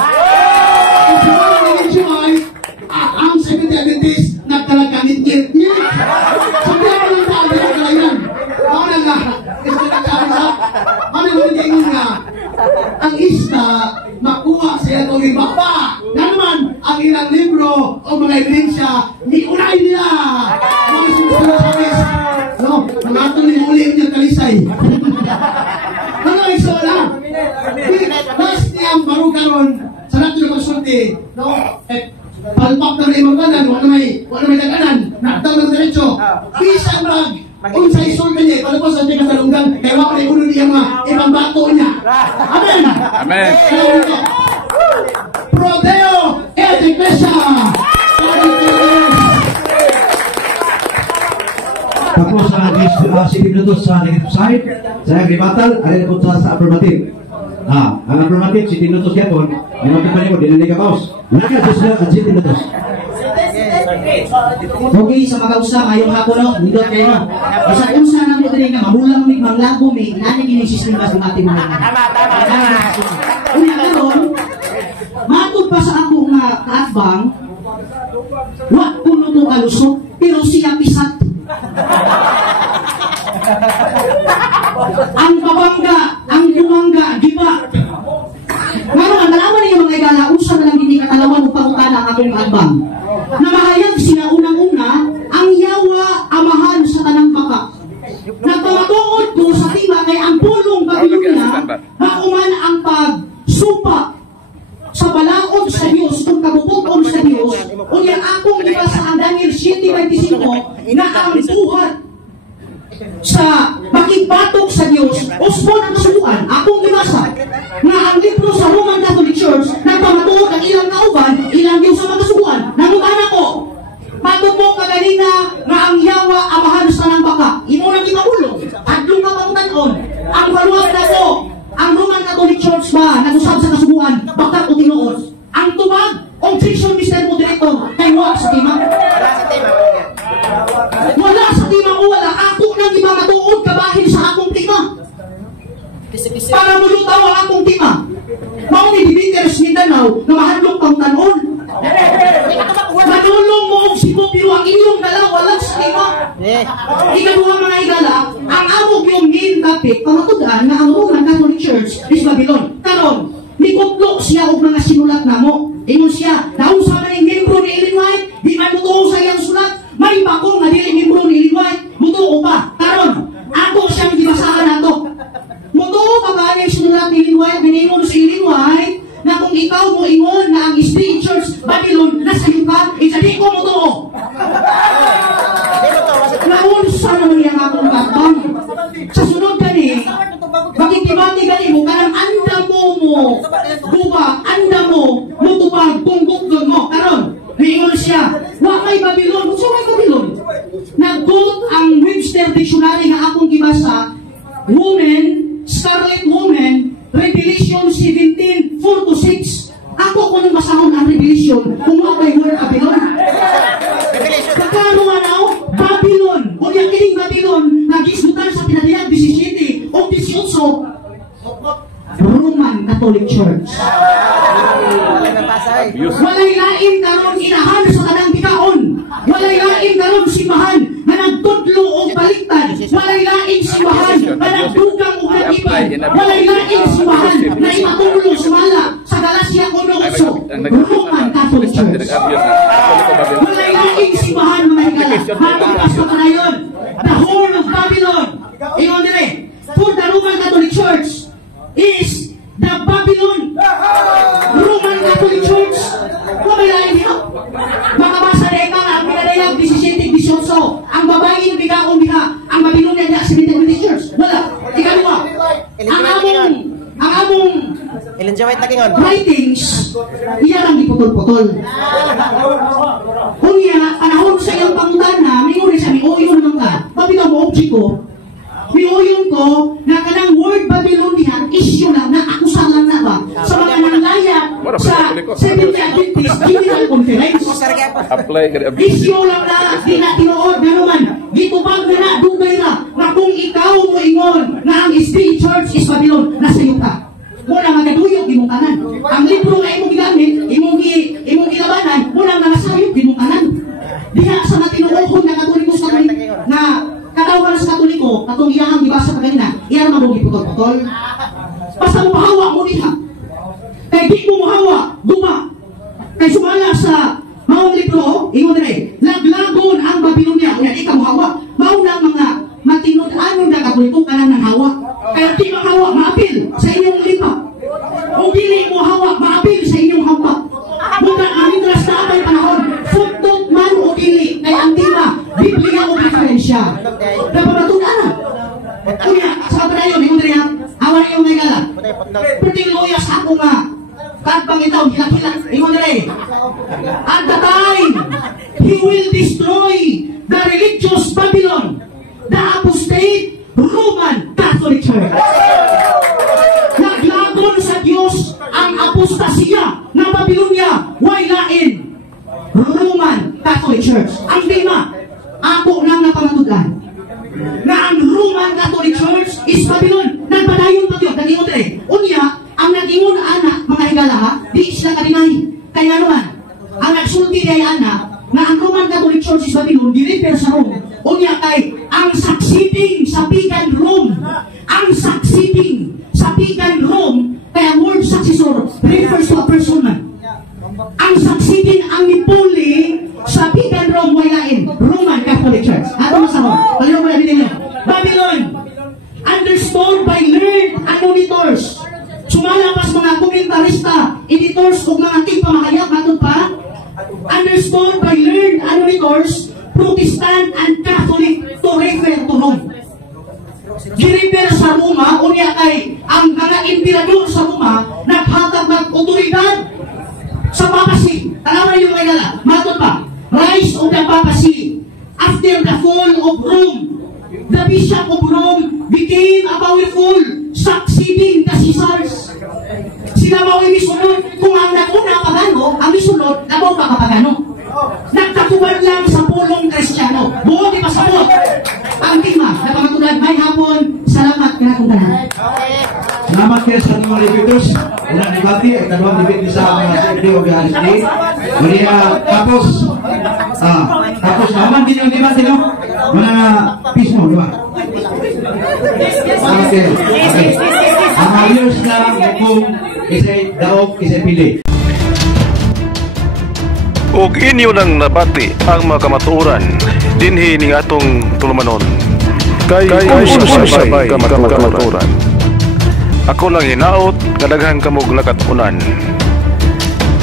Kung sumala ni Ilin Jiwat, ang Seventh-day Adventist nagdalag kanit-ngit niya. Sabi ako lang tao, dalag ka yan. Ako na nga, ito na kaya sa, ano mo naging nga, ang isda, makuha siya itong ibaba. Na naman, ang ilang libro o mga ebidensya, niunay nila. Mga sinusunod sa mes, no, mangatong yung uli niyang kalisay. Ano ang iso na? Last niya ang barugaron, sa natin na konsulti, no, palpak na rin magkanan, wala may naganan, nakatang ng diretso. Bisa mag, kung sa isulta niya, palapos sa tiga sa lunggang, kaya wala may ulo niya mga ibang bato niya. Amen! Amen. Prodeo et Iglesia! Tapos si minutos sa negative side, saya gibatal, alin po sa affirmative. Ang affirmative, si minutos yapon, minutos pa niyo, dinali ka paus. Naka, sila at si minutos. Okay, sa mag-ausa, ngayong hapon, no? Nindot kayo, no? Basta kung saan namin ito rin nga, mamulang may manglago, may nanigin yung sistema sa ating mga. Una karon, matod pa sa ako nga kaatbang, wak puno mo kalusok, pero siya pisat. Ang babangga, ang bumangga, di ba? Ngayon, ang nalaman niyo mga igala, usa na lang hindi katalawan o pangutana ang akong kaatbang. Namahayag sila unang-una, ang yawa amahan sa tanang baka. Nagpamatuod ko sa tiba kay ang pulong Babilonia, mauman ang pagsupa sa balaod sa Diyos, kung kabubuton sa Diyos, o yan akong iba sa Daniel 7:25, na ang buhat sa makigbatok sa Diyos, usbon ang kasubuan, akong ibasa, nga ang libro sa Roman Catholic Church, nagpamatuod ang ilang kauban, ilang Diyos sa mga kasubuan, nangutan ako, matupok ka ganina, nga ang yawa, amahan sa tanang baka, imo na kinaulo, at yung kapangutanon, ang paluwag na to, ang Roman Catholic Church ba, nag-usap sa kasubuan, bakit o tinuos, ang tubag, objection, Mr. Moderator, kay wala sa timang. Wala sa timang o wala, ako nang imamatuod kabahin sa akong tima. Para mulutaw ang akong tima. Mauni dibiters Mindanao na mahadlong pang tanon. Manulong mo ang sipopyo ang inyong dalaw, walang sa tima. Ikaduha mga igala, ang amog yung main topic, pamatudan na ang Roman Catholic Church is Babylon. Karon, nikutlok siya og mga sinulat na mo. Ingon siya, naunsa man yung membro ni Ellen White, di man mutuo sa iyang sulat, may bakong nga dili membro ni Ellen White, mutuo pa. Karon, ako siyang gibasahan nato. Mutuo pa ba yung sinulat ni Ellen White, giningon si Ellen White, na kung ikaw mo ingon na ang Spirit Church Babylon nasa iyo ka, di ko mutuo. Naunsa naman yung akong katbang. Sa sunod kani, makikibati gani mo, kanang anda mo guba, anda mo, mutupag, tunggog mo. Karon, Mayroon siya. Wa may Babylon. So may Babylon. Nag-quote ang Webster Dictionary na akong gibasa. Woman, Scarlet Woman, Revelation 17:4-6. Ako kung nang basahon ang Revelation, kung may word Babylon. Pagkano nga na, Babylon. Kung yung kining Babylon, nag-isbutan sa pinadiyag 17 o 18, Roman Catholic Church. Walay lain karon inahan sa kanang bitaon. Walay lain karon simbahan na nagtudlo o baliktad. Walay lain simbahan na nagdugang o nag-ibay. Walay lain simbahan na imatulong sumala sa Galacia 1:8. Roman Catholic Church. Walay Matugas pa na yun. The whole of Babylon. Ingon dire, for the Roman Catholic Church is the Babylon. Roman Catholic Church. Kumayain niyo. Makabasa na ikaw ang pinadayag 17-18. Ang babae yung bigaong biha. Ang Babylonian na sa Methodist Church. Wala. Ikalawa. Ang among Ellen G. White nagingon. writings, iya lang diputol-putol. Kung iya, panahon sa iyong pangutana, may uri sa miuyon naman ka. Pabitaw mo, object ko, miuyon ko, na kanang word Babylonian, issue lang na akusalan na ba? Sa mga nangyayat sa Seventh-day Adventist General Conference. Issue lang na, di na tinuod na naman. Gitubag na na, dugay na, na kung ikaw mo ingon na ang SDA Church is Babylon, nasa iyo ka. Muna magaduyog imong kanan. Ang libro nga imong gigamit, imong gilabanan, muna nangasayop imong kanan. Diha sa natinuohon na Katolikos na katawagan sa Katoliko, katong iyahang gibasa pa ganina, iya naman mo giputol-putol. Basta mo mahawa mo diha. Kay di mo mahawa, duma. Kay sumala sa maong libro, ingon dire, laglagon ang Babylonia, unya di ka mahawa. Mao na mga matinud-anon na Katoliko kanan ng hawa. Kaya di mahawa, maapil sa inyong lipa. Kung dili mo hawa, maapil sa inyong hampa. Muna aming trastabay panahon, footnote man o dili, kaya ang tima, Biblia o diferensya. Napamatunan na. Kuya, sa kapanayon, yung diri ha, awan na yung may gala. Pwedeng loya sa ako nga, katpang itaw, hilak-hilak, yung diri. At the time, He will destroy the religious Babylon, the apostate Roman Catholic Church. Naglagon sa Diyos ang apostasiya ng Babylonia, wailain Roman Catholic Church. Ang tema, ako nang napamatudan na ang Roman Catholic Church is Babylon. Nagpadayon pa yun, nag-ingon rin. Unya, ang nag-ingon anak, mga higala ha, di sila kadinay. Kaya naman, ang nagsulti ay anak, na ang Roman Catholic Church is Babylon, di-refer sa Rome. Unya kay, ang succeeding sa pagan Rome, ang succeeding sa pagan Rome, kaya word successor refers to a person man. Ang succeeding, ang nipuli sa pagan Rome, walain, Roman Catholic Church. Ato sa Rome, pagino mo na ninyo. Babylon, understood by learned admonitors. Sumalapas mga komentarista, editors, kung mga tigpamahayag, matod pa, understood by learned admonitors, Protestant and Catholic to refer to Rome. Girefer sa Roma, unya kay ang mga emperador sa Roma naghatag ng otoridad sa papacy. Tanawan yung may gala, matod pa, rise of the papacy. After the fall of Rome, the Bishop of Rome became a powerful, succeeding the Caesars. Sila ba ang misunod? Kung ang naguna pagano, ang misunod, nabaw pa kapagano. Nagkatuwad lang sa pulong Kristiyano. Buo di pasabot. Ang tima, napamatulan, may hapon, salamat ka kung tanan. Salamat kayo sa mga repeaters. Unang debate, ang dalawang debate sa Secretary of the RSD. Tapos naman din yung debate, no? Mga pismo, di ba? Okay. Ang ayos na kung isa'y daog, isa'y pili. Ug inyo nang nabati ang mga kamatuoran dinhi ning atong tulumanon. Kay usay-sabay kamatuoran. Ako lang hinaot nga daghang kamog lakatunan.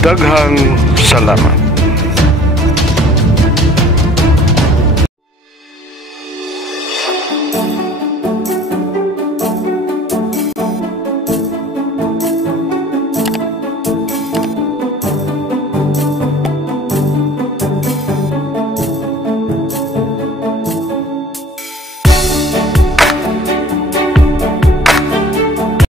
Daghang salamat.